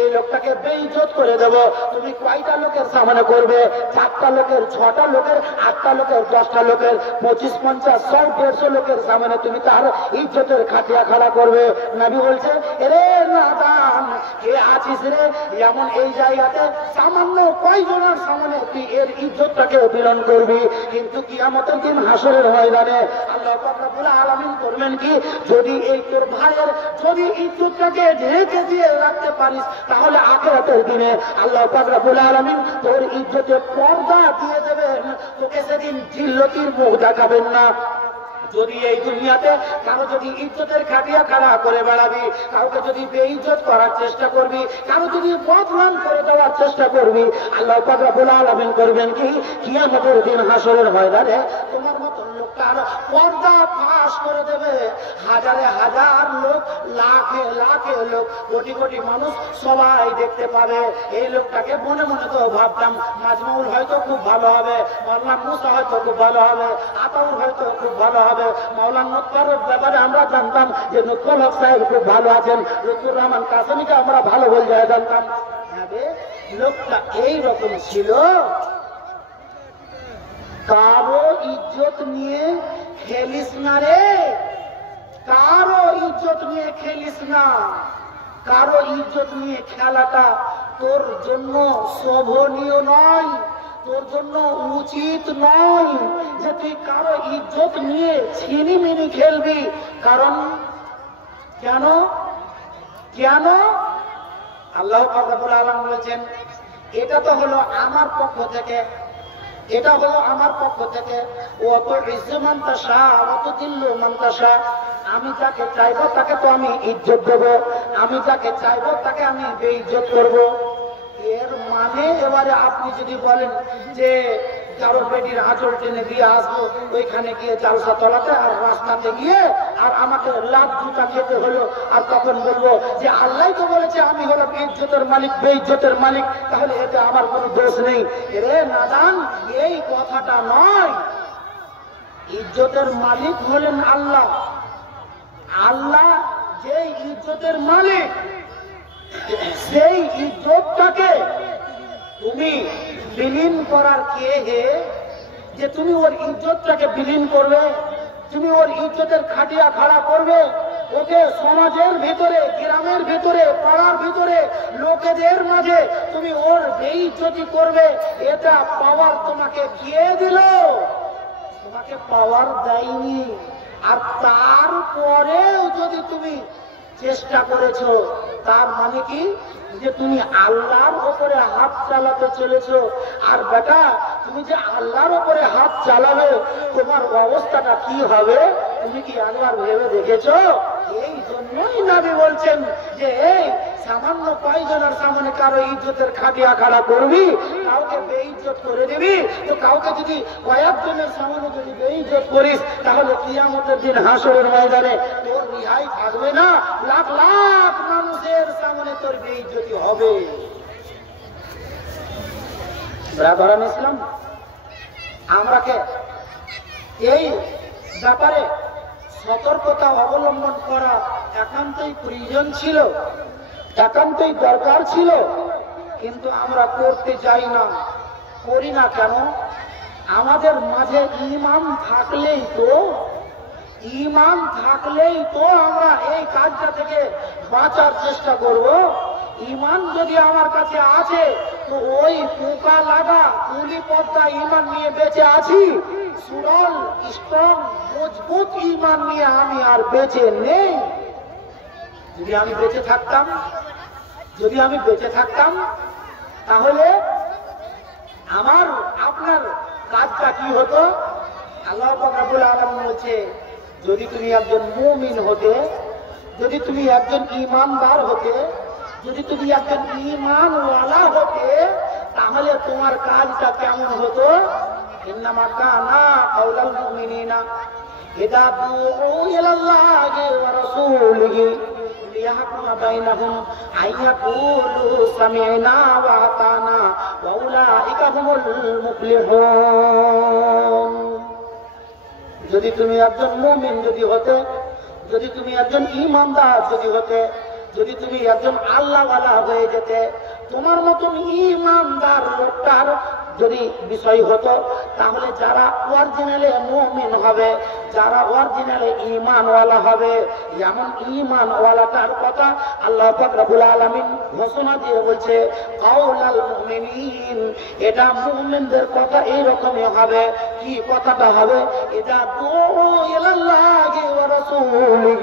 এই লোকটাকে বেইজ্জত করে দেব তুমি কয়টা লোকের সামনে করবে 4টা লোকের 6টা লোকের 8টা লোকের 10টা লোকের 25 50 100 150 লোকের সামনে তুমি তার ইজ্জতের খাটিয়া খাড়া করবে নবী বলছে এরে নাদান কে আছিস রে এমন এই জায়গাতে সামান্য কয়জনের সামনে তুই এর ইজ্জতটাকে বিলন করবি কিন্তু কিয়ামতের দিন হাসরের ময়দানে আল্লাহ পাক রব্বুল আলামিন করবেন কি যদি এই তোর ভাইয়ের যদি ইজ্জতটাকে ঢেকে দিয়ে রাখতে পারিস তাহলে আখিরাতের দিনে আল্লাহ পাক রব্বুল আলামিন তোর ইজ্জতে পর্দা দিয়ে দেবেন তোকে সেদিন জিল্লতির মুখ দেখাবেন না যদি এই দুনিয়াতে কারো যদি ইজ্জতের খাটিয়া খাড়া করে বেড়াবি কাউকে যদি বেইজ্জত করার চেষ্টা করবি কারো যদি বদনাম করে দেওয়ার চেষ্টা করবি আল্লাহ পাক রব্বুল আলামিন করবেন কি কিয়ামতের দিন হাসরের ময়দানে তোমার মতো লোকটার পর্দা ফাঁস করে দেবে হাজারে হাজার লোক লাখে লাখে লোক কোটি কোটি মানুষ সবাই দেখতে পাবে এই লোকটাকে মনে মনে তো ভাবতাম মাজমুল হয়তো খুব ভালো হবে মাওলানা মুসা হয়তো খুব ভালো হবে আতাউর হয়তো খুব ভালো হবে মাওলানা নূতনের ব্যাপারে আমরা জানতাম যে নূতন হক সাহেব খুব ভালো আছেন লুৎফুর রহমান কাসেমিকে আমরা ভালো বলে জানতাম লোকটা এইরকম ছিল কারো ইজ্জত নিয়ে খেলিস না রে কারো ইজ্জত নিয়ে খেলিস না কারো ইজ্জত নিয়ে খেলাটা তোর জন্য শোভনীয় নয় তোর জন্য উচিত নয় যে তুই কারো ইজ্জত নিয়ে ছিনিমিনি খেলবি কারণ কেন কেন আল্লাহ পাক রব্বুল আলামিন বলেছেন এটা তো হলো আমার পক্ষ থেকে এটা হলো আমার পক্ষ থেকে অত ইজ্জমান তাশা অত দিল্লু মান তাশা আমি যাকে চাইবো তাকে তো আমি ইজ্জত দেব আমি যাকে চাইবো তাকে আমি বেইজ্জত করব এর মানে এবারে আপনি যদি বলেন যে কারো বেটির আঁচল টেনে দিয়ে আসবো ওইখানে গিয়ে জালসা তলাতে আর রাস্তাতে গিয়ে আর আমাকে লাভ জুতা খেতে হলো, আর তখন বলবো যে আল্লাহ তো বলেছে আমি হলো ইজ্জতের মালিক বেইজ্জতের মালিক, তাহলে এতে আমার কোনো দোষ নেই। রে নাদান, এই কথাটা নয়। ইজ্জতের মালিক হলেন আল্লাহ। আল্লাহ যে ইজ্জতের মালিক, সেই ইজ্জতটাকে তুমি বিলীন করার কে হে যে তুমি ওর ইজ্জতটাকে বিলীন করবে, তুমি ওর ইজ্জতের খাটিয়া খাড়া করবে, ওকে সমাজের ভিতরে, গ্রামের ভিতরে, পাড়ার ভিতরে, লোকেদের মাঝে তুমি ওর বেইজ্জতি করবে। এটা পাওয়ার তোমাকে কে দিল? তোমাকে পাওয়ার দেয়নি। আর তারপরেও যদি তুমি চেষ্টা করেছো, তার মানে কি যে তুমি আল্লাহর উপরে হাত চালাতে চলেছো। আর বেটা, তুমি যে আল্লাহর উপরে হাত চালাবে, তোমার অবস্থাটা কি হবে তুমি কি একবার ভেবে দেখেছো? এই জন্যই নবী বলছেন যে এই সামান্য পায়জনের সামনে কারো ইজ্জতের খাটিয়া খাড়া করবি, কাউকে বেইজ্জত করে দিবি, তো কাউকে যদি কয়েকজনের সামনে যদি বেইজ্জত করিস, তাহলে কিয়ামতের দিন হাসরের ময়দানে তোর রিহাই থাকবে না, লাখ লাখ মানুষের সামনে তোর বেইজ্জতি হবে। ব্রাদারান ইসলাম, আমরাকে এই ব্যাপারে সতর্কতা অবলম্বন করা একান্তই প্রয়োজন ছিল, একান্তই দরকার ছিল, কিন্তু আমরা করতে চাই না। করি না কেন? আমাদের মাঝে ঈমান থাকলেই তো, ঈমান থাকলেই তো আমরা এই কাজটা থেকে বাঁচার চেষ্টা করব। ঈমান যদি আমার কাছে আছে, তো ওই পোকা লাগা কুলি পদ্মা ঈমান নিয়ে বেঁচে আছি। সুরল স্ট্রং মজবুত ঈমান নিয়ে আমি আর বেঁচে নেই। যদি আমি বেঁচে থাকতাম, যদি আমি বেঁচে থাকতাম, তাহলে আমার আপনার কাজটা কি হতো? আল্লাহ পাক রব্বুল আলামিন বলছে, যদি তুমি একজন মুমিন হতে, যদি তুমি একজন ঈমানদার হতে, যদি তুমি একজন ঈমানওয়ালা হতে, তাহলে তোমার কাজটা কেমন হতো? ইন্নামা কানা কাউলাল মুমিনিনা ইযা দুউ ইলাল্লাহি ওয়া রাসূলিহি লিয়াহকুমা বাইনাহুম আইয়াকুলু সামি'না ওয়া আতানা ওয়া উলাইকা হুমুল মুফলিহুন। যদি তুমি একজন মুমিন যদি হতে, যদি তুমি একজন ঈমানদার যদি হতে, যদি তুমি একজন আল্লাহওয়ালা হয়ে যেতে, তোমার মতন ঈমানদার লোকটার যদি বিষয় হতো, তাহলে যারা অরিজিনালে মুমিন হবে, যারা অরিজিনালে ঈমানওয়ালা হবে, এমন ঈমানওয়ালাটার কথা আল্লাহ পাক রব্বুল আলামিন ঘোষণা দিয়ে বলছে, কাউলাল মুমিনিন, এটা মুমিনদের কথা এইরকমই হবে। কি কথাটা হবে? এটা দুউ ইলাল্লাহি ওয়া রাসূলিহি,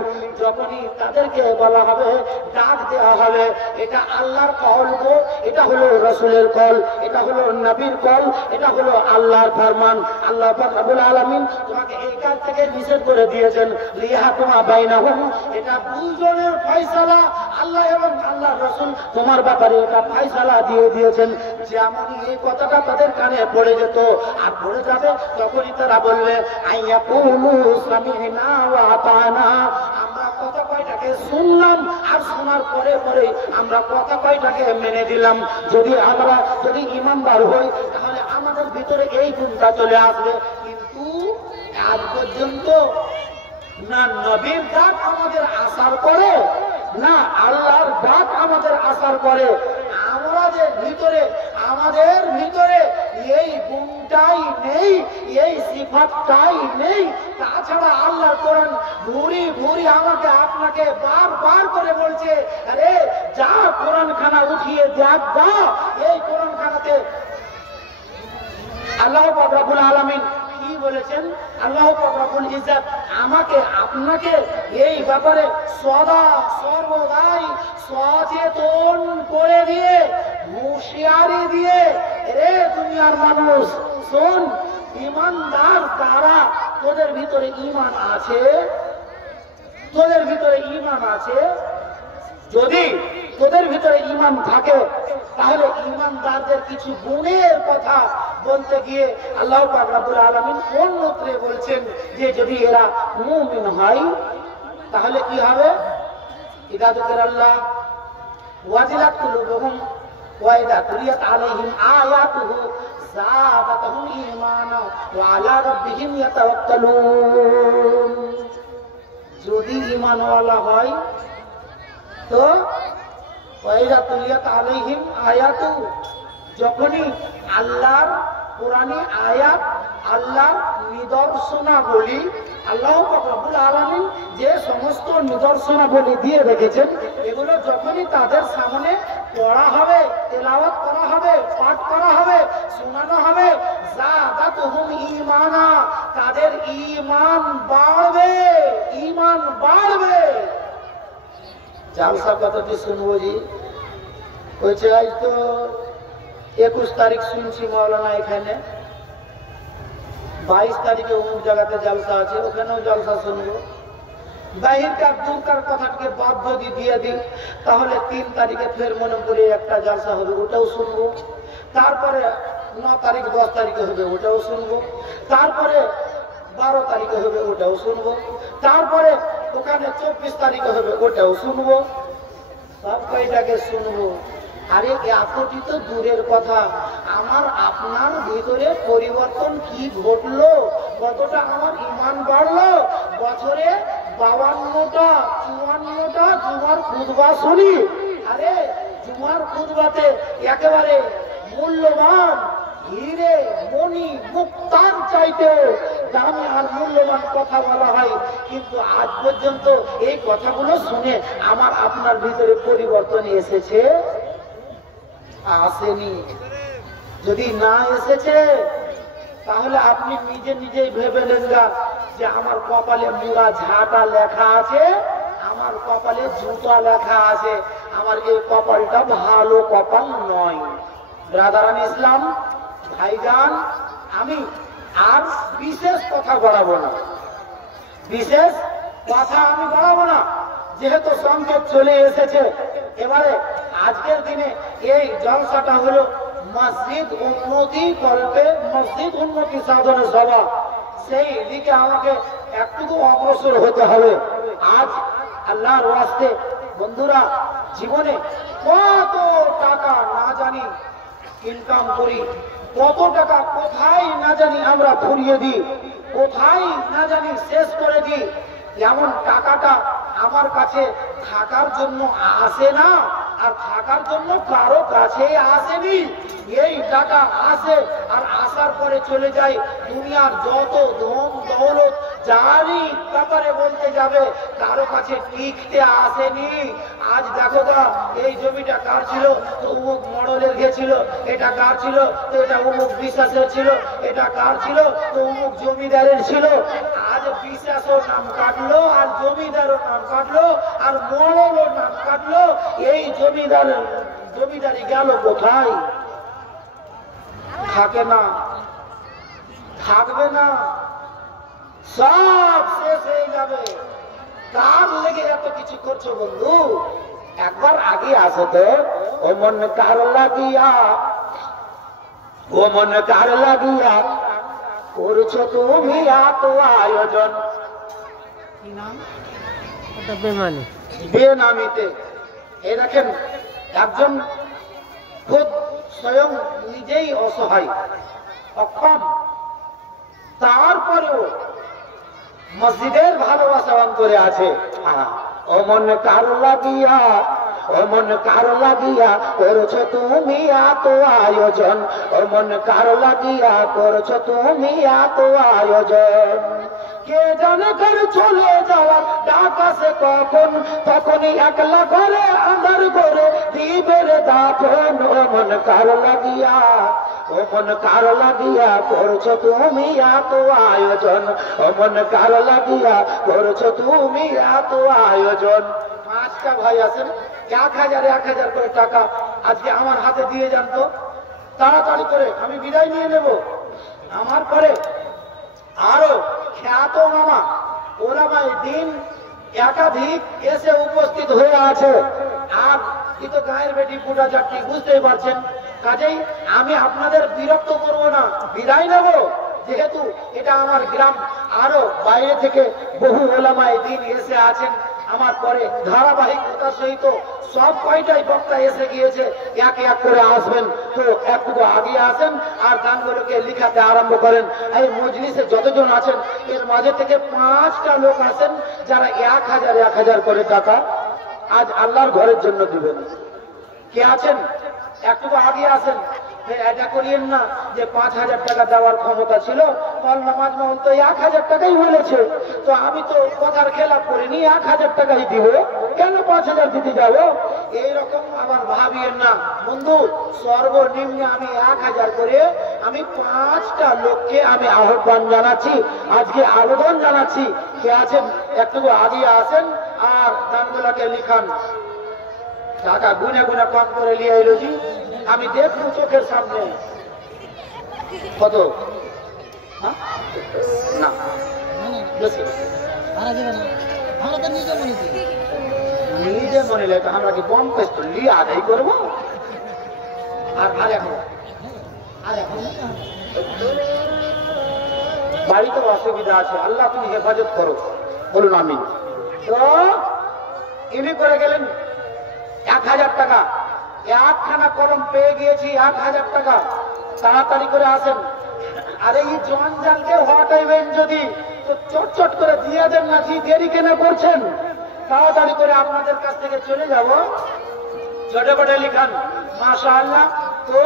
যখনই তাদেরকে বলা হবে, ডাক দেওয়া হবে, এটা আল্লাহর কল গো, এটা হলো রাসূলের কল, এটা হলো নবীর কল, এটা হলো আল্লাহর ফরমান। আল্লাহ পাক রব্বুল আলামিন তোমাকে এই কাজ থেকে নিষেধ করে দিয়েছেন, লিয়াহকুমা বাইনাহুম, এটা দুজনের ফয়সালা। আল্লাহ এবং আল্লাহর রাসূল তোমার ব্যাপারে এটা ফয়সালা দিয়ে দিয়েছেন। যেমনই এই কথাটা তাদের কানে পড়ে যেত আর পড়ে যাবে, তখনই তারা বলবে, আইয়াকুলু সামি'না ওয়া আতানা, আমরা কথা কয়টাকে শুনলাম আর শোনার পরে পরে আমরা কথা কয়টাকে মেনে দিলাম। যদি আমরা যদি ঈমানদার হই, তাহলে আমাদের ভিতরে এই গুণটা চলে আসবে। কিন্তু আজ পর্যন্ত না নবীর ডাক আমাদের আসার করে, না আল্লাহর ডাক আমাদের আসার করে। আমাদের ভিতরে এই গুণটাই নেই, এই সিফাতটাই নেই। তাছাড়া আল্লাহর কোরআন ভুরি ভুরি আমাকে আপনাকে বারবার করে বলছে, আরে যা কোরআন খানা উঠিয়ে দেখ, যা এই কোরআন খানাতে আল্লাহ পাক রব্বুল আলামিন কি বলেছেন? আল্লাহ পাক রব্বুল ইজ্জত আমাকে আপনাকে এই ব্যাপারে সদা সর্বদাই সচেতন করে দিয়ে, হুঁশিয়ারি দিয়ে, রে দুনিয়ার মানুষ শোন, ঈমানদার কারা? তোদের ভিতরে ঈমান আছে, তোদের ভিতরে ঈমান আছে। যদি তোদের ভিতরে ঈমান থাকে, তাহলে ঈমানদারদের কিছু গুণের কথা বলতে গিয়ে আল্লাহ পাক রব্বুল আলামিন অন্যত্রে বলছেন যে যদি এরা মুমিন হয় তাহলে কি হবে? ইদা যুকিরাল্লাহ ওয়াজিলাত কুলুবুহুম ওয়া ইদা তুলিয়াত আলাইহিম আয়াতুহু যাদাতুহুম ঈমানা ওয়া আলা রাব্বিহিম ইয়াতাওয়াক্কালুন। যদি ঈমানওয়ালা হয় তো ওয়া ইদা তুলিয়াত আলাইহিম আয়াতুহু, যখনই আল্লাহর কোরআনে আয়াত, আল্লাহর নিদর্শনাবলী, আল্লাহ পাক রব্বুল আলামিন যে সমস্ত নিদর্শনাবলী দিয়ে রেখেছেন এগুলো যখনই তাদের সামনে পড়া হবে, তেলাওয়াত করা হবে, পাঠ করা হবে, শোনানো হবে, যাদাতুহুম ঈমানা, তাদের ঈমান বাড়বে, ঈমান বাড়বে। জালসা কতটি শুনবো জি? কইছে আজ তো 21 তারিখ শুনছি মাওলানা এখানে, 22 তারিখে অমুক জায়গাতে জলসা আছে, ওখানেও জলসা শুনবো। বাহিরকার দূরকার কথাটাকে বাদ যদি দিয়ে দিই তাহলে 3 তারিখে ফের মনে করে একটা জলসা হবে, ওটাও শুনবো। তারপরে 9 তারিখ 10 তারিখে হবে, ওটাও শুনবো। তারপরে 12 তারিখে হবে, ওটাও শুনবো। তারপরে ওখানে 24 তারিখে হবে, ওটাও শুনবো। সব কয়টাকে শুনবো। আরে এতটি তো দূরের কথা, আমার আপনার ভিতরে পরিবর্তন কি ঘটলো, কতটা আমার ঈমান বাড়লো। বছরে 52টা 54টা জুমার খুতবা শুনি। আরে জুমার খুতবাতে একেবারে মূল্যবান হিরে মণি মুক্তার চাইতে দামি আর মূল্যবান কথা বলা হয়, কিন্তু আজ পর্যন্ত এই কথাগুলো শুনে আমার আপনার ভিতরে পরিবর্তন এসেছে? আসেনি। যদি না এসেছে তাহলে আপনি নিজে নিজেই ভেবে নেন যে আমার কপালে মুড়া ঝাঁটা লেখা আছে, আমার কপালে জুতা লেখা আছে, আমার এই কপালটা ভালো কপাল নয়। ব্রাদারান ইসলাম ভাইজান, আমি আর বিশেষ কথা বাড়াবো না, বিশেষ কথা আমি বাড়াবো না, যেহেতু সংকেত চলে এসেছে। এবারে আজকের দিনে এই জলসাটা হলো মসজিদ উন্নতি কল্পে, মসজিদ উন্নতি সাধন সভা, সেই দিকে আমাকে একটুকু অগ্রসর হতে হবে। আজ আল্লাহর ওয়াস্তে বন্ধুরা, জীবনে কত টাকা না জানি ইনকাম করি, কত টাকা কোথায় না জানি আমরা ফুরিয়ে দিই, কোথায় না জানি শেষ করে দিই। এমন টাকাটা আমার কাছে থাকার জন্য আসে না, আর থাকার জন্য কারো কাছে আসেনি। এই টাকা আসে আর আসার পরে চলে যায়। দুনিয়ার যত ধন দৌলত যারই ব্যাপারে বলতে যাবে, কারো কাছে টিকতে আসেনি। আজ দেখো গা, এই জমিটা কার ছিল তো অমুক মডেলের গেছিল, এটা কার ছিল তো এটা অমুক বিশ্বাসের ছিল, এটা কার ছিল তো অমুক জমিদারের ছিল। আজ বিশ্বাসও নাম কাটলো, আর জমিদারও নাম কাটলো, আর মডেলও নাম কাটলো। এই জমিদারি গেল কোথায়? থাকে না, থাকবে না, সব শেষ হয়ে যাবে। কার লেগে এত কিছু করছো বন্ধু? একবার আগে আসো তো। ও মন কার লাগিয়া, ও মন কার লাগিয়া করছো তুমি এত আয়োজন। কি নাম? এটা বেমানি। বেনামিতে এ দেখেন, একজন খুব স্বয়ং নিজেই অসহায় অক্ষম, তারপরেও মসজিদের ভালোবাসা অন্তরে আছে। ও মন কার লাগিয়া, ও মন কার লাগিয়া করছো তুমি এত আয়োজন, ও মন কার লাগিয়া করছো তুমি এত আয়োজন। কে জানে কার চলে যাওয়া ডাক আসে কখন, তখনই একলা করে আন্ধার করে দিবে রে দাফন। ও মন কার লাগিয়া, ও মন কার লাগিয়া করছো তুমি এত আয়োজন, ও মন কার লাগিয়া করছো তুমি এত আয়োজন। 5টা ভাই আছেন, 1000 করে টাকা আজকে আমার হাতে দিয়ে যান তো, তাড়াতাড়ি করে আমি বিদায় নিয়ে নেব। আমার পরে আরো খ্যাত মামা ওরা ভাই দিন একাধিক এসে উপস্থিত হয়ে আছে। আর এই তো গায়ের বেটি পুটা চারটি, বুঝতেই পারছেন। কাজেই আমি আপনাদের বিরক্ত করব না, বিদায় নেব। যেহেতু এটা আমার গ্রাম, আরো বাইরে থেকে বহু ওলামায়ে দ্বীন এসে আছেন আমার পরে, ধারাবাহিকতার সহিত সব কয়টাই বক্তা এসে গিয়েছে, এক এক করে আসবেন। তো একটু আগে আসেন আর গানগুলোকে লিখাতে আরম্ভ করেন। এই মজলিসে যতজন আছেন এর মাঝে থেকে 5টা লোক আছেন যারা 1000 করে টাকা আজ আল্লাহর ঘরের জন্য দিবেন। কে আছেন? একটু আগে আসেন। এটা করিয়েন না যে 5000 টাকা দেওয়ার ক্ষমতা ছিল, নামাজ মহল তো 1000 টাকাই বলেছে, তো আমি তো কথার খেলাপ করিনি, 1000 টাকাই দিব, কেন 5000 দিতে যাবো? এইরকম আবার ভাবিয়েন না বন্ধু। সর্বনিম্ন আমি 1000 করে আমি 5টা লোককে আমি আহ্বান জানাচ্ছি, আজকে আবেদন জানাচ্ছি। কে আছেন? একটু আগে আসেন আর দানগুলাকে লিখান। টাকা গুনে গুনে কম করে নিয়ে এলো জি, আমি দেখবো চোখের সামনে কত না নিজে মনে লাগে আমরা কি কম পেস্ট নিয়ে আদায় করবো। আর এখন বাড়িতে অসুবিধা আছে, আল্লাহ তুমি হেফাজত করো, বলুন আমিন। তো ইনি করে গেলেন 1000 টাকা, একখানা কলম পেয়ে গিয়েছি 1000 টাকা, তাড়াতাড়ি করে আসেন। আরে এই জঞ্জালকে হটাইবেন যদি, তো চটচট করে দিয়ে দেন না, কি দেরি কেন করছেন? তাড়াতাড়ি করে আপনাদের কাছ থেকে চলে যাব। চটপটে লিখান মাশাআল্লাহ। তো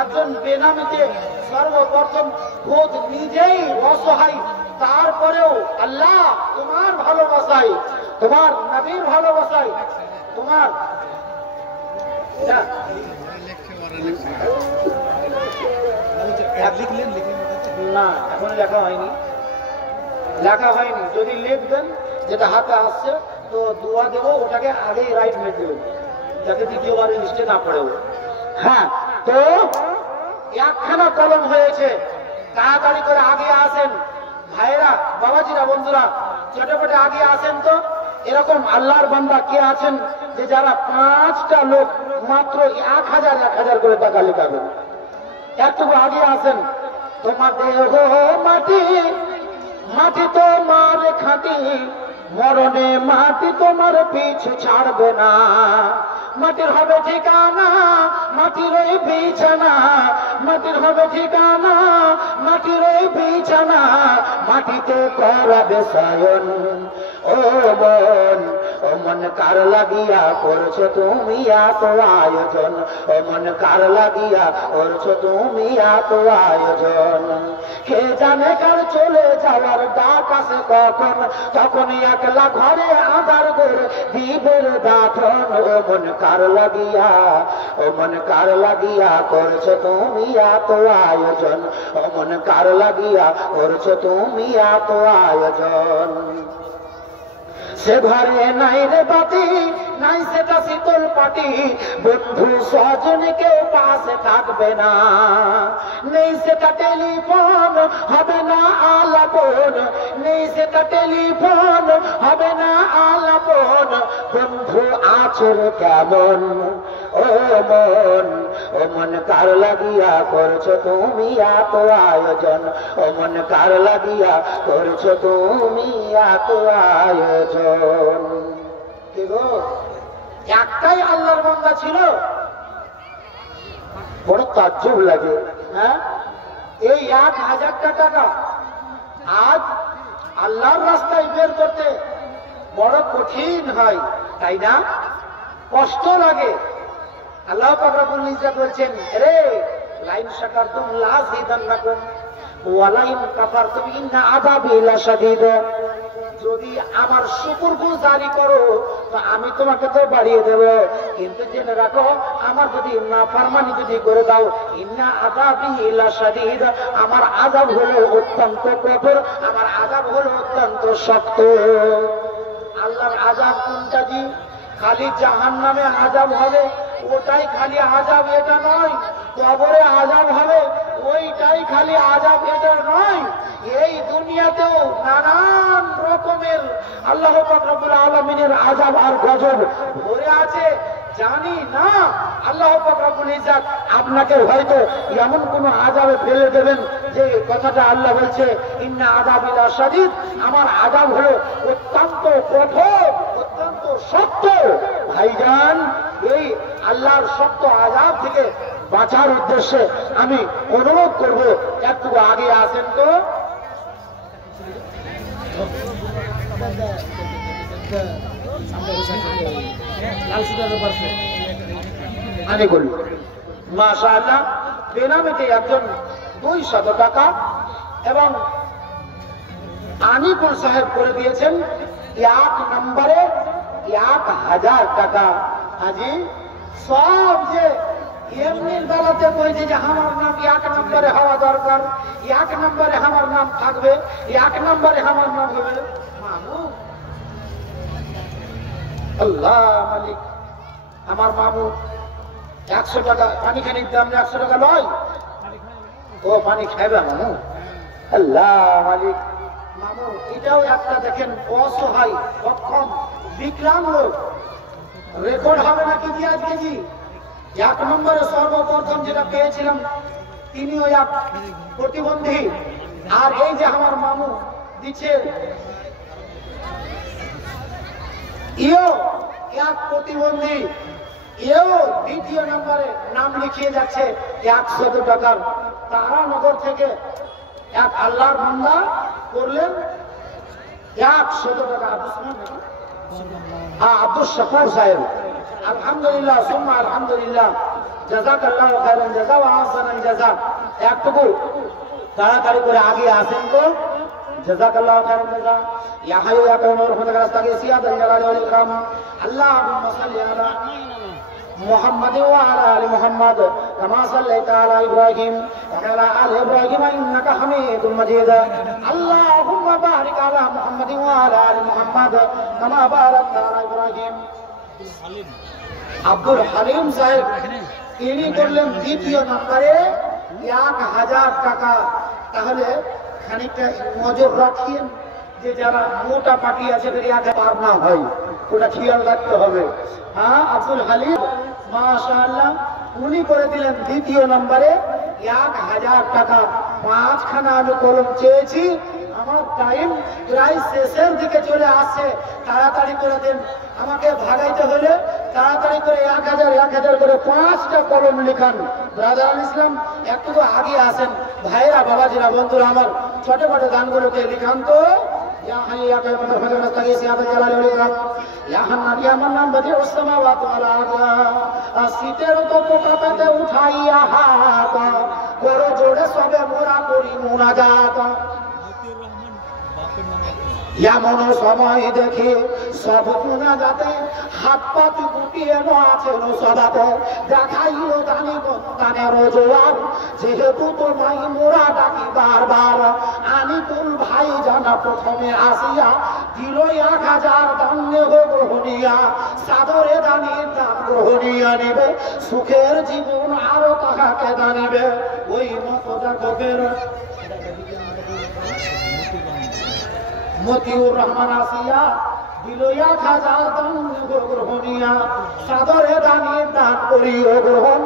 একজন বেনামিতে সর্বপ্রথম খোদ নিজেই অসহায়, তারপরেও আল্লাহ তোমার ভালোবাসায়, তোমার নবীর ভালোবাসায়, তোমার না এখন লেখা হয়নি, যদি লিখবেন যেটা হাতে আসছে তো দোয়া দেবো, ওটাকে আগেই রাইট মেট দেবেন যাতে দ্বিতীয়বারে লিস্টে না পড়েও। হ্যাঁ, তো একখানা কলম হয়েছে, তাড়াতাড়ি করে আগে আসেন ভাইরা, বাবাজিরা, বন্ধুরা, চটপটে আগে আসেন। তো এরকম আল্লাহর বান্দা কে আছেন যে যারা 5টা লোক মাত্র 1000 করে টাকা লিখাবেন? একটু আগে আসেন। তোমার দেহ মাটি, মাটি তোমার খাঁটি, মরণে মাটি তোমার পিছু ছাড়বে না। মাটির হবে ঠিকানা, মাটির ওই বিছানা, মাটির হবে ঠিকানা, মাটির ওই বিছানা, মাটিতে করাবে শয়ন। ও মন, ও মন কার লাগিয়া করছো তুমি এত আয়োজন, ও মন কার লাগিয়া করছো তুমি এত আয়োজন। কে জানে কার চলে যাওয়ার ডাক আসে কখন, তখন একলা ঘরে আধার করে দিবের দাথন। ও মন কার লাগিয়া, ও মন কার লাগিয়া করছো তুমি এত আয়োজন, ও মন কার লাগিয়া করছো তুমি এত আয়োজন। সে ঘরে নাই রে বাতি, নাই সেটা শীতল পাটি, বন্ধু স্বজনকে পাশে থাকবে না, নেই সেটা টেলিফোন, হবে না আলাপন, নেই সেটা টেলিফোন, হবে না আলাপন। বন্ধু আচর কেমন? ও মন, ও মন কার লাগিয়া করছো তুমি এত আয়োজন, ও মন কার লাগিয়া করছো তুমি এত আয়োজন। কি গো, একটাই আল্লাহর বান্দা ছিল, বড় তাজ্জব লাগে। হ্যাঁ, এই 1000টা টাকা আজ আল্লাহর রাস্তায় বের করতে বড় কঠিন হয়, তাই না? কষ্ট লাগে। আল্লাহ পাক রব্বুল ইজ্জত বলছেন, রে লাইন শাকারতুম লাযিদান্নাকুম ওয়া লাইন কাফারতুম ইন্না আযাবি লাশাদীদ। যদি আমার শুকরগুজারি করো তো আমি তোমাকে তো বাড়িয়ে দেব, কিন্তু জেনে রাখো আমার যদি নাফরমানি যদি করে দাও, ইন্না আযাবি লাশাদীদ, আমার আযাব হলো অত্যন্ত কঠোর, আমার আযাব হলো অত্যন্ত শক্ত। আল্লাহর আযাব কোনটা জি? খালি জাহান্নামে আযাব হবে ওটাই খালি আযাব, এটা নয়। কবরে আযাব হবে ওইটাই খালি আযাব, এটা নয়। এই দুনিয়াতেও নানান রকমের আল্লাহ পাক রব্বুল আলামিনের আযাব আর গজব ভরে আছে। জানি না আল্লাহ পাক রব্বুল ইজ্জত আপনাকে হয়তো এমন কোন আযাবে ফেলে দেবেন যে কথাটা আল্লাহ বলছে ইন্না আযাবি লাশাদীদ, আমার আযাব হলো অত্যন্ত কঠোর, অত্যন্ত শক্ত। ভাইজান, এই আল্লাহর শক্ত আযাব থেকে বাঁচার উদ্দেশ্যে আমি অনুরোধ করব একটু আগে আসেন তো। আমি বলি মাশাআল্লাহ, বেনামিতে একজন 200 টাকা এবং আনিকুল সাহেব করে দিয়েছেন 1 নম্বরে 1000 টাকা। হাজি সব যে এমনির বেলাতে কইছে যে আমার নাম 1 নম্বরে হওয়া দরকার, 1 নম্বরে আমার নাম থাকবে, 1 নম্বরে আমার নাম হবে মামু। আল্লাহ মালিক, আমার মামু 100 টাকা পানি খানির দাম 100 টাকা লয়, ও পানি খাইবে মামু। আল্লাহ মালিক, মামু এটাও একটা দেখেন অসহায় অক্ষম বিকলাঙ্গ লোক, রেকর্ড হবে নাকি জি আজকে জি? 1 নম্বরে সর্বপ্রথম যেটা পেয়েছিলাম তিনিও এক প্রতিবন্ধী, আর এই যে আমার মামু দিচ্ছে ইও এক প্রতিবন্ধী, এও 2য় নম্বরে নাম লিখিয়ে যাচ্ছে 100 টাকার। তারানগর থেকে এক আল্লাহর বান্দা করলেন 100 টাকা। আব্দুল শাকুর সাহেব, আলহামদুলিল্লাহ সুম্মা আলহামদুলিল্লাহ, জাযাকাল্লাহু খাইরান জাযা ওয়া আহসানাল জাযা। একটুকু তাড়াতাড়ি করে আগে আসেন তো, জাযাকাল্লাহু খাইরান জাযা। ইয়া হাইয়ু ইয়া কাইয়ুম বিরহমাতিকা আস্তাগীথু ইয়া যাল জালালি ওয়াল ইকরাম। আল্লাহুম্মা সাল্লি আলা محمد وعلى آل محمد كما صليت على إبراهيم وعلى آل إبراهيم إنك حميد مجيد. اللهم بارك على محمد وعلى آل محمد كما باركت على إبراهيم. আব্দুল হালিম সাহেব তিনি করলেন 2য় নম্বরে 1000 টাকা। তাহলে খানিকটা নজর রাখিয়েন যে যারা মোটা পাটি আছে যদি আগে পার না হয়, ওটা খেয়াল রাখতে হবে। হ্যাঁ, আব্দুল হালিম মাশাআল্লাহ উনি করে দিলেন 2য় নম্বরে 1000 টাকা। 5খানা আমি কলম চেয়েছি, আমার টাইম প্রায় শেষের দিকে চলে আসছে, তাড়াতাড়ি করে দেন, আমাকে ভাগাইতে হলে তাড়াতাড়ি করে 1000 করে 5টা কলম লিখান। ব্রাদার ইসলাম একটু আগে আসেন, ভাইরা বাবাজিরা বন্ধুরা আমার ছোট ছোট গানগুলোকে লিখান তো। ইয়া হাইয়ু ইয়া কাইয়ুম বিরহমাতিকা আস্তাগীথু ইয়া যাল জালালি ওয়াল ইকরাম। ইয়া হান্নান ইয়া মান্নান বাদিউস সামাওয়াতি ওয়াল আরদ। শীতের তো পোকা পেতে উঠাইয়া হাত, করো জোড়ে সবে মোরা করি মুনাজাত। এমন সময় দেখে সব গুণা যাতে হাত পাতি গুটিয়ে আছেন সবাতে, দেখাইল দানি বন্দানের জোয়ার, যেহেতু তোমায় মোরা ডাকি বারবার। আনিকুল ভাই জানা প্রথমে আসিয়া দিল 1000 দান গ্রহণিয়া, সাদরে দানির দান গ্রহণিয়া নেবে, সুখের জীবন আরো তাহাকে দানিবে। ওই মতো দেখো বের মতিউর রহমান আসিয়া দিল 1000 দান গ্রহণিয়া, সাদরে দানির দান করিও গ্রহণ,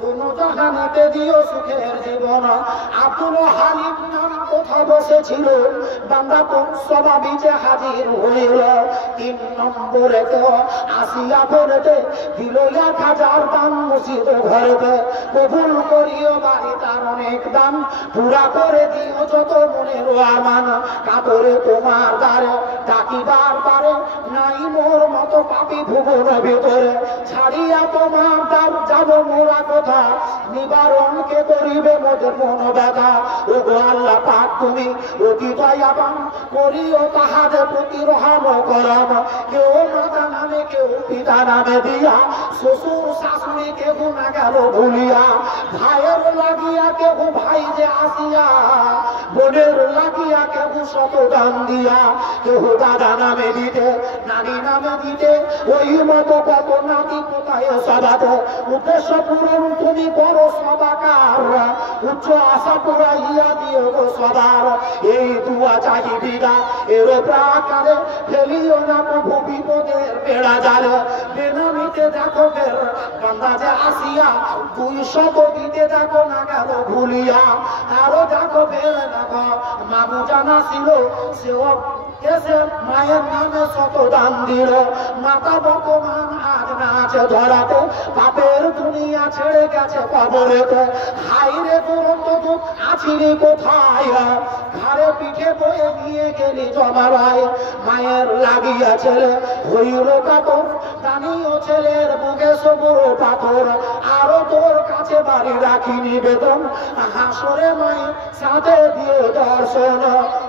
দুনো জাহানেতে দিও সুখের জীবন। আব্দুল হালিম নাম কোথা বসেছিল, বান্দা কোন সবাবিতে হাজির হইল। 3 নম্বরেতে আসিয়া ফেরেতে দিল 1000 দান মসজিদ ঘরেতে, কবুল করিও বাড়ি তার অনেক দান, পুরা করে দিও যত মনের আরমান। কাতরে তোমার দ্বারে ডাকিবার পারে, নাই মোর মতো পাপী ভুবন ভিতরে, ছাড়িয়া তোমার দ্বার যাব মোরা কথা, নিবারণ কে করিবে মোদের মন ব্যথা। ও গো আল্লাহ পাক তুমি অতি দয়াবান, করিও তাহাদের প্রতি রহম করম। কেউ মাতা নামে কেউ পিতা নামে দিয়া, শ্বশুর শাশুড়ি কেউ না গেল ভুলিয়া, ভাইয়ের লাগিয়া কেউ ভাই যে আসিয়া, বোনের লাগিয়া কেউ শত দান দিয়া, কেউ দাদা নামে দিতে নারী নামে দিতে, ওই মতো কত নাতি কোথায় সবাতে। উদ্দেশ্য পূরণ তুমি করো সবাকার, উচ্চ আশা পুরাইয়া দিও গো সবার এই দুয়া চাহিবি না এর প্রাকারে ফেলিও না প্রভু বিপদের বেড়া জাল বেনামিতে দেখো ফের বান্দা যে আসিয়া 200 দিতে দেখো না গেল ভুলিয়া আরো দেখো ফের দেখো মামু জানা ছিল সেও এসে মায়ের নামে শত দান দিল মাতা বকমান আজ নাচে ধরাতে পাপের দুনিয়া ছেড়ে গেছে কবরেতে হাই রে দুরন্ত দুঃখ আছিলি কোথায় ঘাড়ে পিঠে বয়ে নিয়ে গেলি জমারায় মায়ের লাগিয়া ছেলে হইল কাতর দানিও ছেলের বুকে সবুর পাথর আরো তোর কাছে বাড়ি রাখি নিবেদন হাসরে মায়ের সাথে দিয়ে দর্শন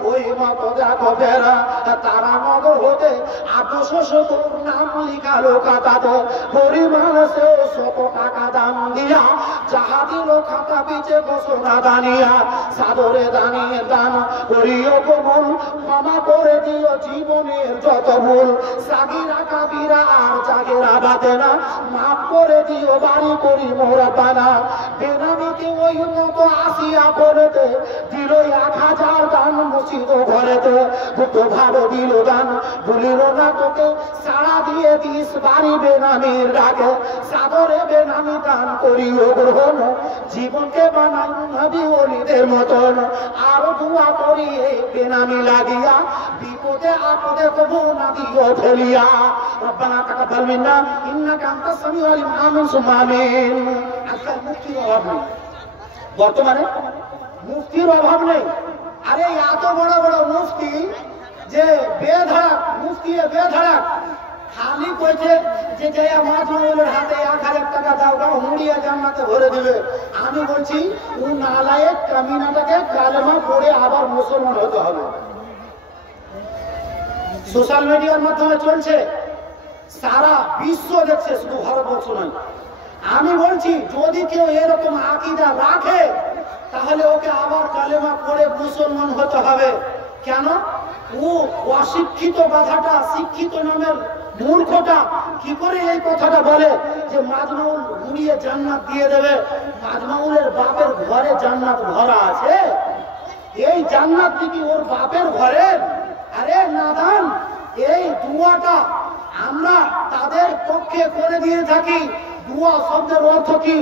ওই মতো দেখো বেড়া তারা নগর হতে 800 নাম লিখালো খাতাতে পরিমাণ সেও 100 টাকা দাম দিয়া যাহা দিল খাতা পিছে ঘোষণা দানিয়া সাদরে দানিয়ে দান করিও কবুল ক্ষমা করে দিও জীবনের যত ভুল সাগিরা কাবিরা আর জাগেরা বাদে না মাফ করে দিও বাড়ি করি মোরা পানা বেনামিতে ওই মতো আসিয়া পড়েতে দিল 1000 দান মসজিদ ঘরেতে দুটো ভালো দিল দান ভুলিল না তোকে সারা দিয়ে দিস বাড়ি বেনামির ডাকে সাদরে বেনামি দান করিও গ্রহণ জীবনকে বানাই নবী ওলিদের মতন আরো দুয়া করি এই বেনামি লাগিয়া বিপদে আপদে কবু না দিও ফেলিয়া রব্বানা তাকাব্বাল মিন্না ইন্নাকা আনতাস সামিউল আলিম আমিন সুম্মা আমিন আজকাল মুফতির অভাব নেই বর্তমানে মুফতির অভাব নেই আরে এত বড় বড় মুফতি যে বেধড়ক মুফতি বেধড়ক খালি কইছে যে জয়া মাজমুলের হাতে 1000 টাকা দাও গা মুড়িয়া জান্নাতে ভরে দিবে আমি বলছি ও নালায়েক কামিনাটাকে কালেমা পড়ে আবার মুসলমান হতে হবে সোশ্যাল মিডিয়ার মাধ্যমে চলছে সারা বিশ্ব দেখছে শুধু ভারতবর্ষ নয় আমি বলছি যদি কেউ এরকম আকীদা রাখে তাহলে ওকে আবার কালেমা পড়ে মুসলমান হতে হবে কেন ও অশিক্ষিত কথাটা শিক্ষিত নামের মূর্খটা কি করে এই কথাটা বলে যে মাজমাউল ঘুরিয়ে জান্নাত দিয়ে দেবে মাজমাউলের বাপের ঘরে জান্নাত ভরা আছে এই জান্নাত কি ওর বাপের ঘরে আরে নাদান এই দুয়াটা আমরা তাদের পক্ষে করে দিয়ে থাকি দুয়া শব্দের অর্থ কি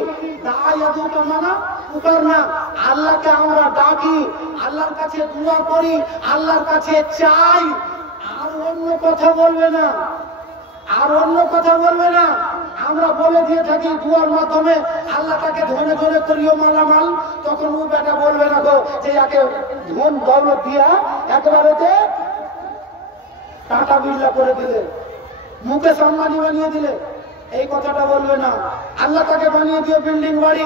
দায়াদুকা মানা পুকার না আল্লাহকে আমরা ডাকি আল্লাহর কাছে দোয়া করি আল্লাহর কাছে চাই আর অন্য কথা বলবে না আর অন্য কথা বলবে না আমরা বলে দিয়ে থাকি দুয়ার মাধ্যমে আল্লাহ তাকে ধনে ধনে করিও মালামাল তখন ও বেটা বলবে না গো যে একে ধন দৌলত দিয়া একবারেতে টাটা বিড়লা করে দিলে মুকেশ আম্বানি বানিয়ে দিলে এই কথাটা বলবে না আল্লাহ তাকে বানিয়ে দিও বিল্ডিং বাড়ি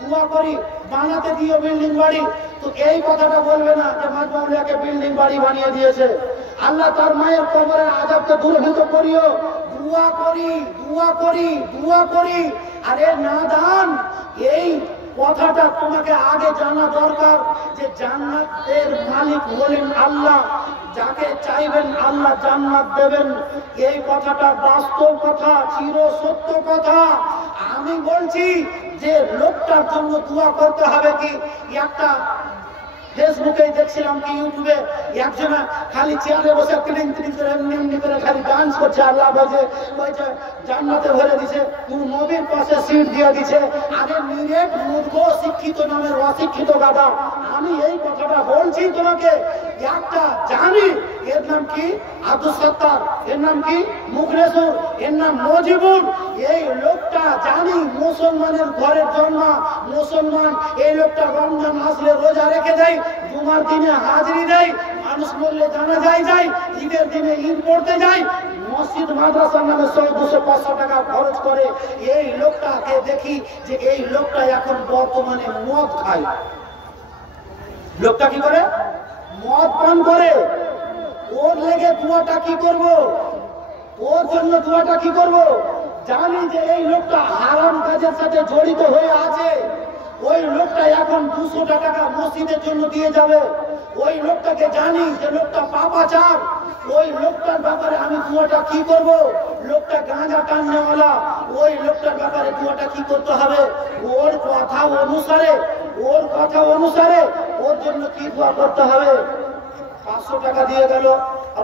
দোয়া করি বানাতে দিও বিল্ডিং বাড়ি তো এই কথাটা বলবে না যে মাজমাউলিয়াকে বিল্ডিং বাড়ি বানিয়ে দিয়েছে আল্লাহ তার মায়ের কবরের আযাবকে দূরীভূত করিও দোয়া করি দোয়া করি দোয়া করি আরে নাদান এই কথাটা তোমাকে আগে জানা দরকার যে জান্নাতের মালিক হলেন আল্লাহ যাকে চাইবেন আল্লাহ জান্নাত দেবেন এই কথাটা বাস্তব কথা চির সত্য কথা আমি বলছি যে লোকটার জন্য দোয়া করতে হবে কি একটা ফেসবুকে দেখছিলাম কি ইউটিউবে একজনা খালি চেয়ারে বসে তিলিং তিলিং করে এমনি করে খালি ডান্স করছে আল্লাহ বলছে জান্নাতে ভরে দিছে তুই নবীর পাশে সিট দিয়ে দিছে আরে নিরেট মূর্খ শিক্ষিত নামের অশিক্ষিত গাধা আমি এই কথাটা বলছি তোমাকে একটা জানি এর নাম কি আব্দুল সত্তার এর নাম কি মুখলেসুর এর নাম মজিবুর এই লোকটা জানি মুসলমানের ঘরের জন্ম মুসলমান এই লোকটা রমজান আসলে রোজা রেখে দেয় জুমার দিনে হাজিরি দেয় মানুষ মরলে জানাজায় যায় ঈদের দিনে ঈদ পড়তে যায় মসজিদ মাদ্রাসার নামে 100-200-500 টাকা খরচ করে এই লোকটাকে দেখি যে এই লোকটা এখন বর্তমানে মদ খায় লোকটা কি করে মদ পান করে ওর লেগে দোয়াটা কি করব ওর জন্য দোয়াটা কি করব জানি যে এই লোকটা হারাম কাজের সাথে জড়িত হয়ে আছে ওই লোকটা এখন 200 টাকা মসজিদের জন্য দিয়ে যাবে ওই লোকটাকে জানি যে লোকটা পাপাচার ওই লোকটার ব্যাপারে আমি দোয়াটা কি করব লোকটা গাঁজা টাননেওয়ালা ওই লোকটার ব্যাপারে দোয়াটা কি করতে হবে ওর কথা অনুসারে ওর কথা অনুসারে ওর জন্য কি দোয়া করতে হবে? 500 টাকা দিয়ে গেল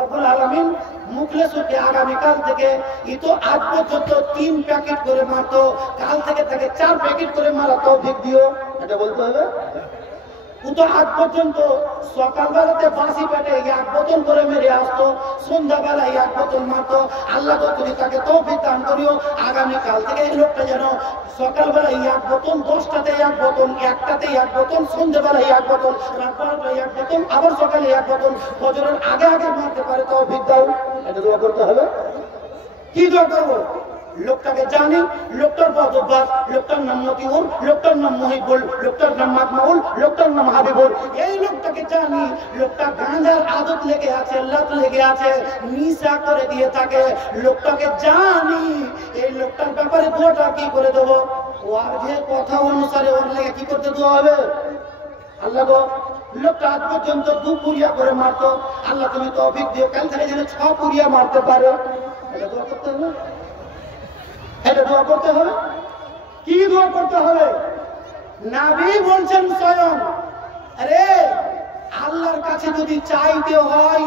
রব্বুল আলামিন মুখলেসকে আগামীকাল থেকে ই তো আজ পর্যন্ত 3 প্যাকেট করে মারতো, কাল থেকে তাকে 4 প্যাকেট করে মারা তৌফিক দিও। এটা বলতে হবে। ও তো আজ পর্যন্ত সকালবেলাতে বাসি পেটে 1 বোতল করে মেরে আসতো, সন্ধ্যাবেলায় 1 বোতল মারতো। আল্লাহ তো তুমি তাকে তৌফিক দান করিও, আগামীকাল থেকে এই লোকটা যেন সকালবেলায় 1 বোতল, 10টাতে 1 বোতল, 1টাতে 1 বোতল, সন্ধ্যাবেলায় 1 বোতল, রাত 12টায় 1 বোতল, আবার সকালে 1 বোতল, ফজরের আগে আগে মারতে পারে তৌফিক দাও। এটা দোয়া করতে হবে। কি দোয়া করবো? লোকটাকে জানি, লোকটার বদভ্যাস, লোকটার নাম মতিউর, লোকটার নাম মহিবুল, লোকটার নাম মাকমাউল, লোকটার নাম হাবিবুল। এই লোকটাকে জানি, লোকটা গাঁজার আদত লেগে আছে, লত লেগে আছে, নিশা করে দিয়ে থাকে। লোকটাকে জানি, এই লোকটার ব্যাপারে দোয়াটা কি করে দেবো? ওর যে কথা অনুসারে ওর লেগে কি করতে দেওয়া হবে? আল্লাহ গো, লোকটা আজ পর্যন্ত 2 পুরিয়া করে মারতো, আল্লাহ তুমি তৌফিক দিও কাল থেকে যেন 6 পুরিয়া মারতে পারে। এটা দোয়া করতে হবে। এটা দোয়া করতে হবে। কি দোয়া করতে হবে? নবী বলছেন স্বয়ং, আরে আল্লাহর কাছে যদি চাইতে হয়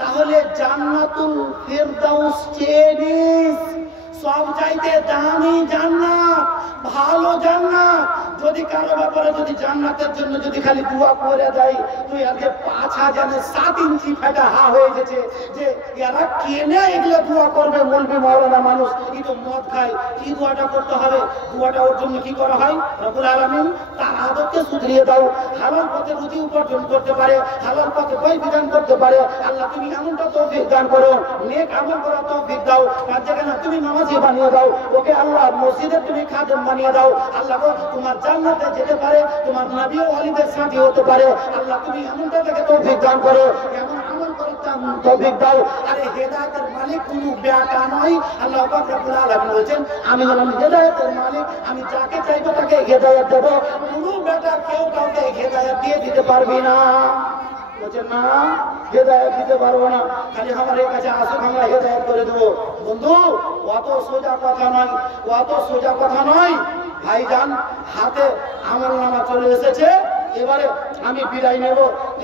তাহলে জান্নাতুল ফেরদাউস চেয়ে নিস। সব চাইতে দামি জান্নাত, ভালো জান্নাত। যদি কারো ব্যাপারে যদি জান্নাতের জন্য যদি খালি দোয়া করে দেয়, তুই আজকে 5,000-7 ইঞ্চি ফেটা হা হয়ে গেছে যে এরা কেনে এগুলো দোয়া করবে? বলবে মাওলানা মানুষ ই তো মদ খায়। কি দোয়াটা করতে হবে? দোয়াটা ওর জন্য কি করা হয়? রব্বুল আলামিন তার আদতকে শুধরিয়ে দাও, হালাল পথে রুজি উপার্জন করতে পারে, হালাল পথে বই বিধান করতে পারে। আল্লাহ তুমি এমনটা তৌফিক দান করো, নেক আমল করা তৌফিক দাও। তার জায়গায় তুমি নামাজি বানিয়ে দাও, ওকে আল্লাহ মসজিদে তুমি খাদেম বানিয়ে দাও। আল্লাহ গো, তোমার জান্নাতে যেতে পারে, তোমার নবী ও ওয়ালিদের সাথী হতে পারে। আল্লাহ তুমি এমনটা তাকে তৌফিক দান করো, এমন আমল করে তৌফিক দাও। আরে হেদায়েতের মালিক কোনো বেটা নয়। আল্লাহ পাক রব্বুল আলামিন বলেন, আমি হলাম হেদায়েতের মালিক, আমি যাকে চাইবো তাকে হেদায়েত দেব। কোনো বেটা কেউ কাউকে হেদায়েত দিয়ে দিতে পারবি না। বলছেন না, হেদায়েত দিতে পারবো না, খালি আমার কাছে আসুক, আমরা হেদায়েত করে দেবো। বন্ধু, অত সোজা কথা নয়, অত সোজা কথা নয়। ভাইজান, হাতে আমলনামা চলে এসেছে। এবারে আমি বিদায় নেব।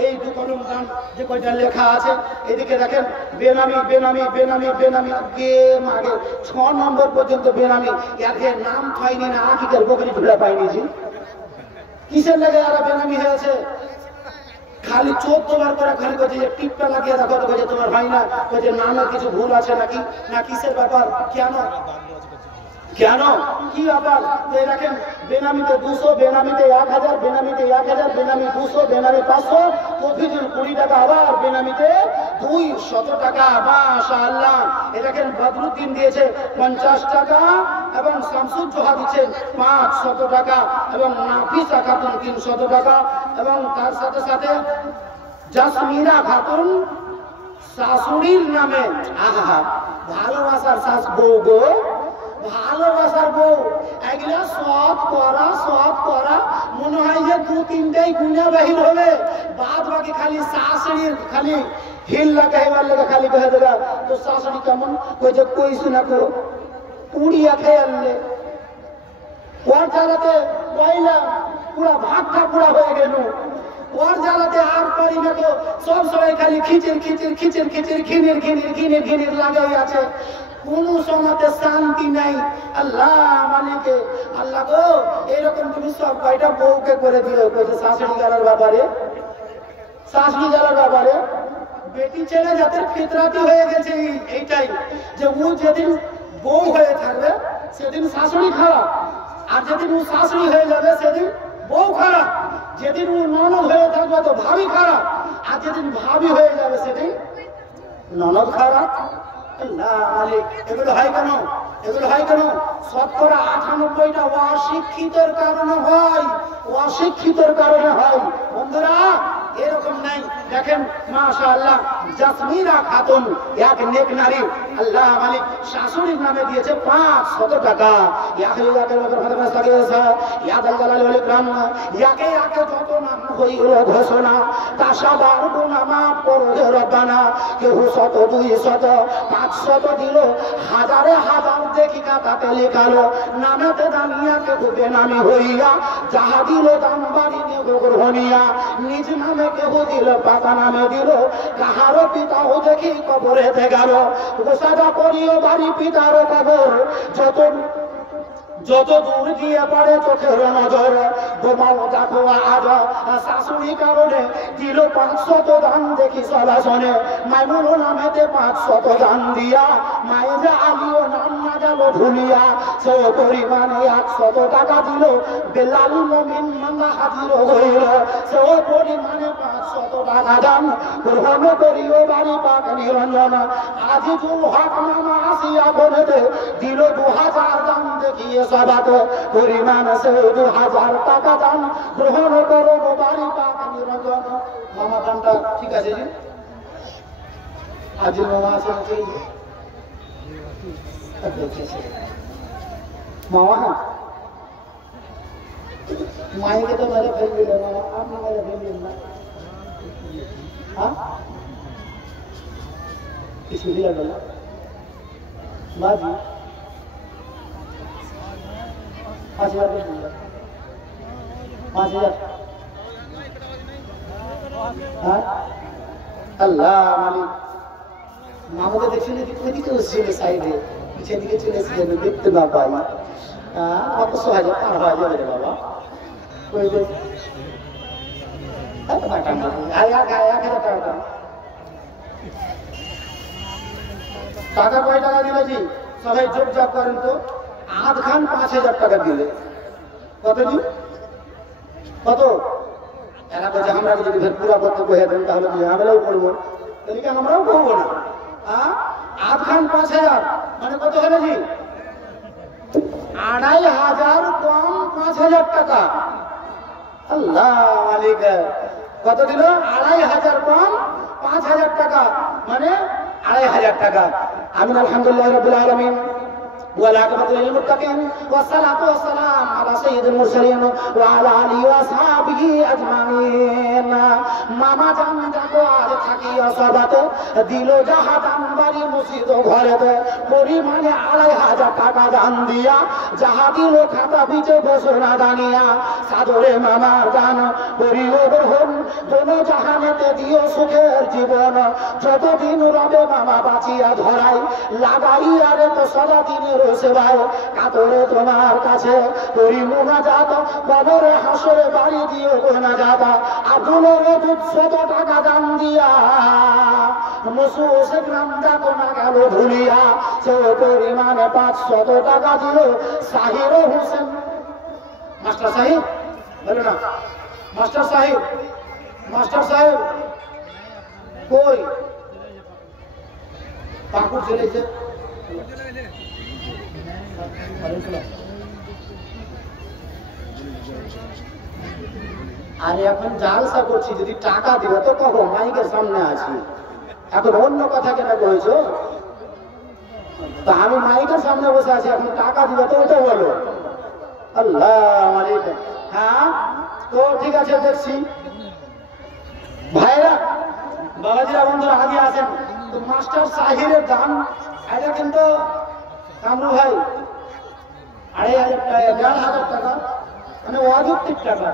এই 2 কলম গান যে কয়টা লেখা আছে, এদিকে দেখেন, বেনামি বেনামি বেনামি বেনামি গেম আগে 6 নম্বর পর্যন্ত বেনামি। এর নাম পাইনি না, আকিকের বকরি ঝুলা পাইনি। কিসের লেগে এরা বেনামি হয়েছে? খালি 14 বার করে খালি বলছে যে টিপটা লাগিয়ে দেখো, তো বলছে তোমার ভাই না, বলছে নামের কিছু ভুল আছে নাকি, না কিসের ব্যাপার, কেন কেন কি ব্যাপার? এই দেখেন, বেনামিতে 200, বেনামিতে 1000, বেনামিতে 1000, বেনামি 200, বেনামি 500, তফিজুল 20 টাকা, আবার বেনামিতে 200 টাকা। মাশাআল্লাহ। এই দেখেন, বদরুদ্দিন দিয়েছে 50 টাকা, এবং শামসুজ্জোহা দিচ্ছেন 500 টাকা, এবং নাফিসা খাতুন 300 টাকা, এবং তার সাথে সাথে জাসমিনা খাতুন শাশুড়ির নামে, আহা ভালোবাসার শাশ বউ গো, ভালোবাসার বউ, এগুলা সৎ করা মনে হয় যে 2-3টাই গুণা বাহির হবে, বাদ বাকি খালি শাশুড়ির খালি হিল লাগাইবার লেগে খালি কহে দেবা তো শাশুড়ি কেমন কইছে, কইছু না কো পুড়িয়া খেয়ে আনলে ওর জ্বালাতে পয়লা পুরা ভাতটা পুরা হয়ে গেল। ওর জ্বালাতে আর পারি না তো, সব সময় খালি খিচির খিচির খিচির খিচির ঘিনির ঘিনির ঘিনির ঘিনির লাগাই আছে, কোনো সময়তে শান্তি নাই। আল্লাহ মালিকে, আল্লাহ গো, এইরকম তুমি সব কয়টা বউকে করে দিও। কইছে শাশুড়ি জ্বালার ব্যাপারে, শাশুড়ি জ্বালার ব্যাপারে বেটি ছেলে যাদের ফিতরাতি হয়ে গেছে এইটাই, যে ও যেদিন বউ হয়ে থাকবে সেদিন শাশুড়ি খারাপ, আর যেদিন ও শাশুড়ি হয়ে যাবে সেদিন বউ খারাপ, যেদিন ও ননদ হয়ে থাকবে তো ভাবি খারাপ, আর যেদিন ভাবি হয়ে যাবে সেদিন ননদ খারাপ। আল্লাহ মালিক, এগুলো হয় কেন? এগুলো হয় কেন? শতকরা 98টা অশিক্ষিতের কারণে হয়, অশিক্ষিতের কারণে হয়। বন্ধুরা, এরকম নাই। দেখেন, মাশাআল্লাহ, জাসমিনা খাতুন এক নেক নারী, আল্লাহ মালিক শাশুড়ির নামে দিয়েছে 500 টাকা। ইয়াকে যত নাম হইল ঘোষণা, তা সবার গুনাহ করবে রব্বানা। কেউ 100, 200, 500 দিল, হাজারে হাজার দেখি কাতাতে লেখালো নামেতে দামিয়া কেহ বেনামি হইয়া যাহা দিল দাম বাড়ি নেব গ্রহণিয়া নিজ নামে কেহ দিল পাতা নামে দিল কাহারো পিতাও দেখি কবরেতে গেল গোসাদা করিও বাড়ি পিতার কবর যত দূর গিয়ে পড়ে চোখের নজর বোমাও দেখো আজ শাশুড়ি কারণে দিল 500 দান দেখি সবাসনে মাইমুনো নামেতে 500 দান দিয়া মায়ে যে আলিও নাম না গেল ভুলিয়া সে পরিমাণে 100 টাকা দিল বেলাল মুমিন মাঙ্গা হাজির হইল সে পরিমাণে 500 টাকা দান গ্রহণ করিও বাড়ি পাক নিরঞ্জন আজিজুল হক নামা আসিয়া বনেতে দিল 2000 দান দেখিয়ে সবাত পরিমাণ সে 2000 টাকা দান গ্রহণ করো বাড়ি পাক নিরঞ্জন মামা দানটা ঠিক আছে জি আজিল মামা আছে নাকি মামা না মাইকে তো মেরে ফেল দিলে মামা আপনি মেরে ফেল দিন না हाँ किसी भी लगा बाजी 5000 5000 हाँ अल्लाह मालिक मामू को देखिए कि कोई दिक्कत उससे साइड है पीछे दिखे चले से देखते ना पाई हाँ आप तो सुहाजा पार हो जाए मेरे बाबा कोई देख आया क्या टाका টাকা কয় টাকা দিলে জি সবাই যোগ যোগ করেন তো আধ খান 5000 টাকা দিলে কত জি কত এরা বলছে আমরা যদি ফের পুরা করতে কহে দেন তাহলে আমরাও করবো তাহলে কি আমরাও করবো না হ্যাঁ আধ খান 5000 মানে কত হলো জি 2500 কম 5000 টাকা আল্লাহ মালিক কত দিল 2500 কম 5000 টাকা মানে 2500 টাকা আমিন আলহামদুলিল্লাহ রাব্বিল আলামিন والعاقبة للمتقين والصلاة والسلام على سيد المرسلين وعلى آله وأصحابه أجمعين মামা জান যাকো আজ থাকি অসবাত দিল যাহা দান বাড়ি মসজিদ ঘরেতে পরিমাণে 2500 টাকা দান দিয়া যাহা দিল খাতা বিচে ঘোষণা দানিয়া সাদরে মামার দান করিও গ্রহণ কোন জাহানেতে দিও সুখের জীবন যতদিন রবে মামা বাঁচিয়া ধরাই লাগাইয়া রে তো সদা দিনের সেবায় কাতরে তোমার কাছে করি মুনাজাত কবরে হাসরে বাড়ি দিও গুনাজাত আব্দুলের 200 টাকা দান দিয়া মুসুসে গ্রাম যাকো না গেল ভুলিয়া সে পরিমাণে 500 টাকা দিল সাহির হোসেন মাস্টার সাহেব বলো না মাস্টার সাহেব কই পাকুড় চলেছে আরে এখন জালসা করছি যদি টাকা দিবে তো কখন মাইকের সামনে আছি এখন অন্য কথা কেন কইছো তা আমি মাইকের সামনে বসে আছি এখন টাকা দিবে তো ওটা বলো আল্লাহ মালিক হ্যাঁ তো ঠিক আছে দেখছি ভাইরা বাবাজিরা বন্ধুরা আগে আসেন তো মাস্টার সাহিরের দান এটা কিন্তু কামরু ভাই 2500 টাকা মানে অযৌক্তিক টাকা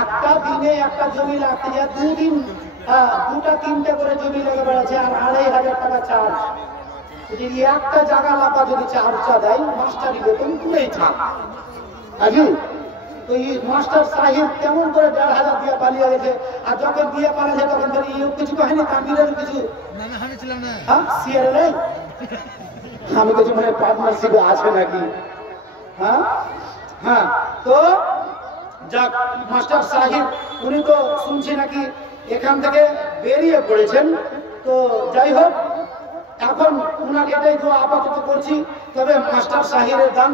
একটা দিনে একটা জমি লাগতে যায় 2 দিন 2টা 3টা করে জমি লেগে বেড়াচ্ছে আর 2500 টাকা চার্জ যদি একটা জায়গা লাপা যদি চার্জটা দেয় মাস্টারি বেতন পুরেই থাক আজি তো এই মাস্টার সাহেব কেমন করে 1500 দিয়ে পালিয়ে গেছে আর যখন দিয়ে পালাছে তখন কিছু কাহিনী কামিলের কিছু হ্যাঁ সিআরএল আমি কিছু মানে পার্টনারশিপে আছে নাকি হ্যাঁ হ্যাঁ তো যাক মাস্টার সাহেব উনি তো শুনছি নাকি এখান থেকে বেরিয়ে পড়েছেন তো যাই হোক এখন উনাকে এটাই তো আপাতত করছি তবে মাস্টার সাহেবের দাম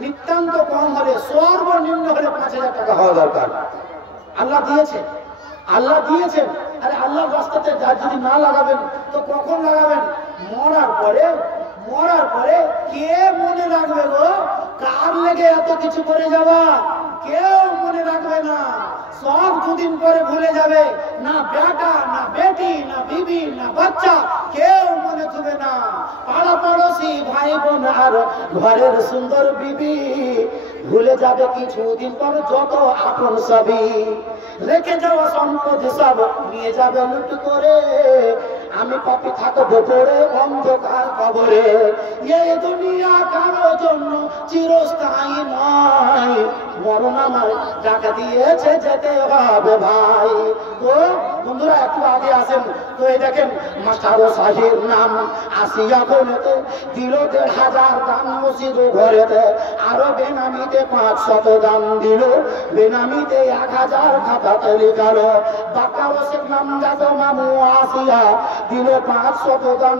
নিতান্ত কম হলে সর্বনিম্ন হলে 5000 টাকা হওয়া দরকার আল্লাহ দিয়েছেন আরে আল্লাহর রাস্তাতে যদি না লাগাবেন তো কখন লাগাবেন মরার পরে কে মনে রাখবে গো কার লেগে এত কিছু করে যাওয়া কেউ মনে রাখবে না সব দুদিন পরে ভুলে যাবে। না বেটা, না বেটি, না বিবি, না বাচ্চা, কেউ মনে থাকবে না। পাড়া পড়োশি, ভাই বোন আর ঘরের সুন্দর বিবি ভুলে যাবে কিছুদিন পর যত আপন সবই। রেখে যাওয়া সম্পদ সব নিয়ে যাবে লুট করে। আমি পাপি থাকবো পড়ে অন্ধকার কবরে। এই দুনিয়া কারো জন্য চিরস্থায়ী নয়, মরণ আমার টাকা দিয়েছে যেতে হবে ভাই। তো বন্ধুরা একটু আগে আসেন তো এই দেখেন মাস্টার সাহির নাম আসিয়া বলেতে দিল ১,৫০০ দান মসজিদ ঘরেতে, আরো বেনামিতে ৫০০ দান দিল, বেনামিতে ১,০০০ খাতাতে লিখালো। বাক্কা রসের নাম যাত মামু আসিয়া দিল ৫০০ দান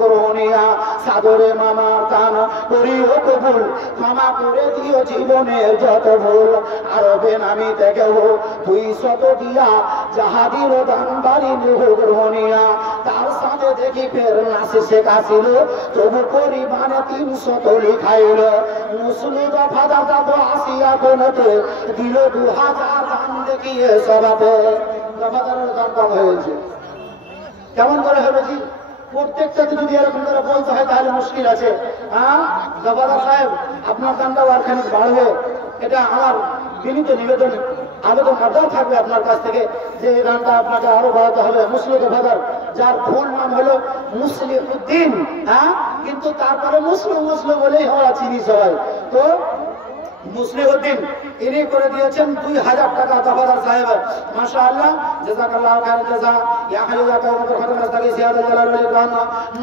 গ্রহণিয়া, সাদরে মামার দান করিও কবুল, ক্ষমা করে দিও জীবনের যত ভুল। আরো বেনামিতে গেল ২০০ দিয়া, যাহা দিল দান বাড়ি গ্রহণিয়া, তার সাথে দেখি ফের নাসে শেখাছিল, তবু পরিমাণে ৩০০ লিখাইল। মুসলিম দফাদা দাদ আসিয়া কোনতে দিল ২,০০০ দান দেখিয়ে সবাতে। দফাদারের দাম কম হয়েছে, কেমন করে হবে জি? প্রত্যেকটাতে যদি এরকম করে বলতে হয় তাহলে মুশকিল আছে। হ্যাঁ দফাদার সাহেব, আপনার দামটাও আর খানিক বাড়বে, এটা আমার বিনীত নিবেদন, আবেদন আবদার থাকবে আপনার কাছ থেকে যে এই দানটা আপনাকে আরো বাড়াতে হবে। মুসলিম দফাদার, যার ফুল নাম হলো মুসলিউদ্দিন, হ্যাঁ, কিন্তু তারপরে মুসলিম মুসলিম বলেই হওয়া চিনি সবাই। তো মুসলিউদ্দিন ইনি করে দিয়েছেন ২,০০০ টাকা দফাদার সাহেব। মাশাআল্লাহ, জাযাকাল্লাহু খায়রান জাযা। ইয়া হাইয়্যু ইয়া কাইয়্যুম বিরহমাতিকা নাস্তাগীথ সিয়াদাল জালাল ওয়াল ইকরাম।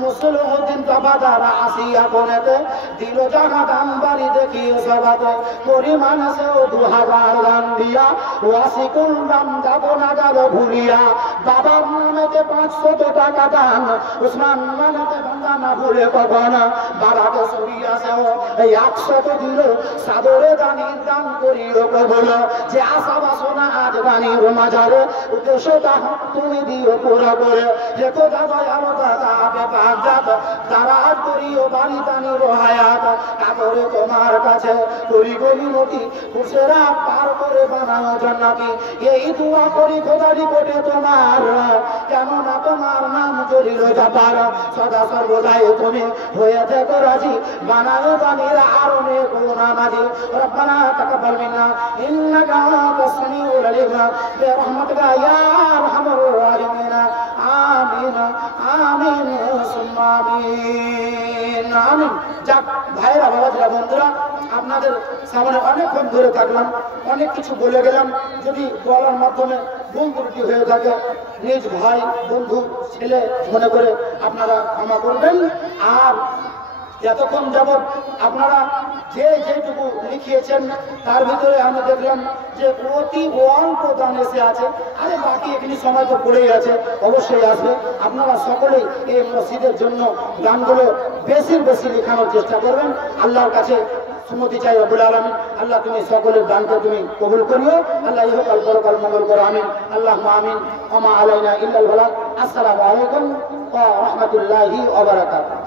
মুসলিউদ্দিন দফাদার আসিয়া কোনেতে দিল জাহা দান বাড়ি দেখিয়ে সবাতে, পরিমাণ সেও ২,০০০ দান দিয়া, ওয়াসিকুল দাম যাব না গেল ভুলিয়া। বাবার নামেতে ৫০০ টাকা দান, উসমান নামেতে বান্দা না ভুলে কখন, বাবাকে সরিয়া সেও ১০০ দিল, সাদরে দানির দান করিও কবল। যে আশা বাসনা আজ দানির মাজারে, উদ্দেশ্যটা তুমি দিও পুরো করে। হেতো দাদা আলো দাদা বেপাক জাত, তারা করিও বাড়ি দানির হায়াত। কাতরে তোমার কাছে করি গলি নদী, খুশেরা পার করে বানাও জান্নাতি। এই দোয়া করি খোদারি কোটে তোমার, কেননা তোমার নাম জড়িল যাবার। সদা সর্বদাই তুমি হয়ে থেকো রাজি, বানাও দানির আরনে কোনা মাঝি। ربنا تقبل منا انك انت السميع العليم برحمتك يا ارحم الراحمين آمين آمين ثم آمين آمين। যাক ভাইরা, বাবাজিরা, বন্ধুরা, আপনাদের সামনে অনেকক্ষণ ধরে থাকলাম, অনেক কিছু বলে গেলাম। যদি বলার মাধ্যমে ভুল ত্রুটি হয়ে থাকে নিজ ভাই বন্ধু ছেলে মনে করে আপনারা ক্ষমা করবেন। আর এতক্ষণ যাবৎ আপনারা যে যেটুকু লিখিয়েছেন তার ভিতরে আমি দেখলাম যে অতি অল্প দান এসে আছে। আরে বাকি এখানে সময় তো পড়েই আছে, অবশ্যই আসবে। আপনারা সকলেই এই মসজিদের জন্য গানগুলো বেশি বেশি লেখানোর চেষ্টা করবেন। আল্লাহর কাছে সুমতি চাই রব্বুল আলামিন, আল্লাহ তুমি সকলের দানকে তুমি কবুল করিও। আল্লাহ ইহকাল পরকাল মঙ্গল করো, আমিন। আল্লাহুম্মা আমিন। ওয়া মা আলাইনা ইল্লাল বালাগ। আসসালামু আলাইকুম ওয়া রাহমাতুল্লাহি ওয়া বারাকাতুহু।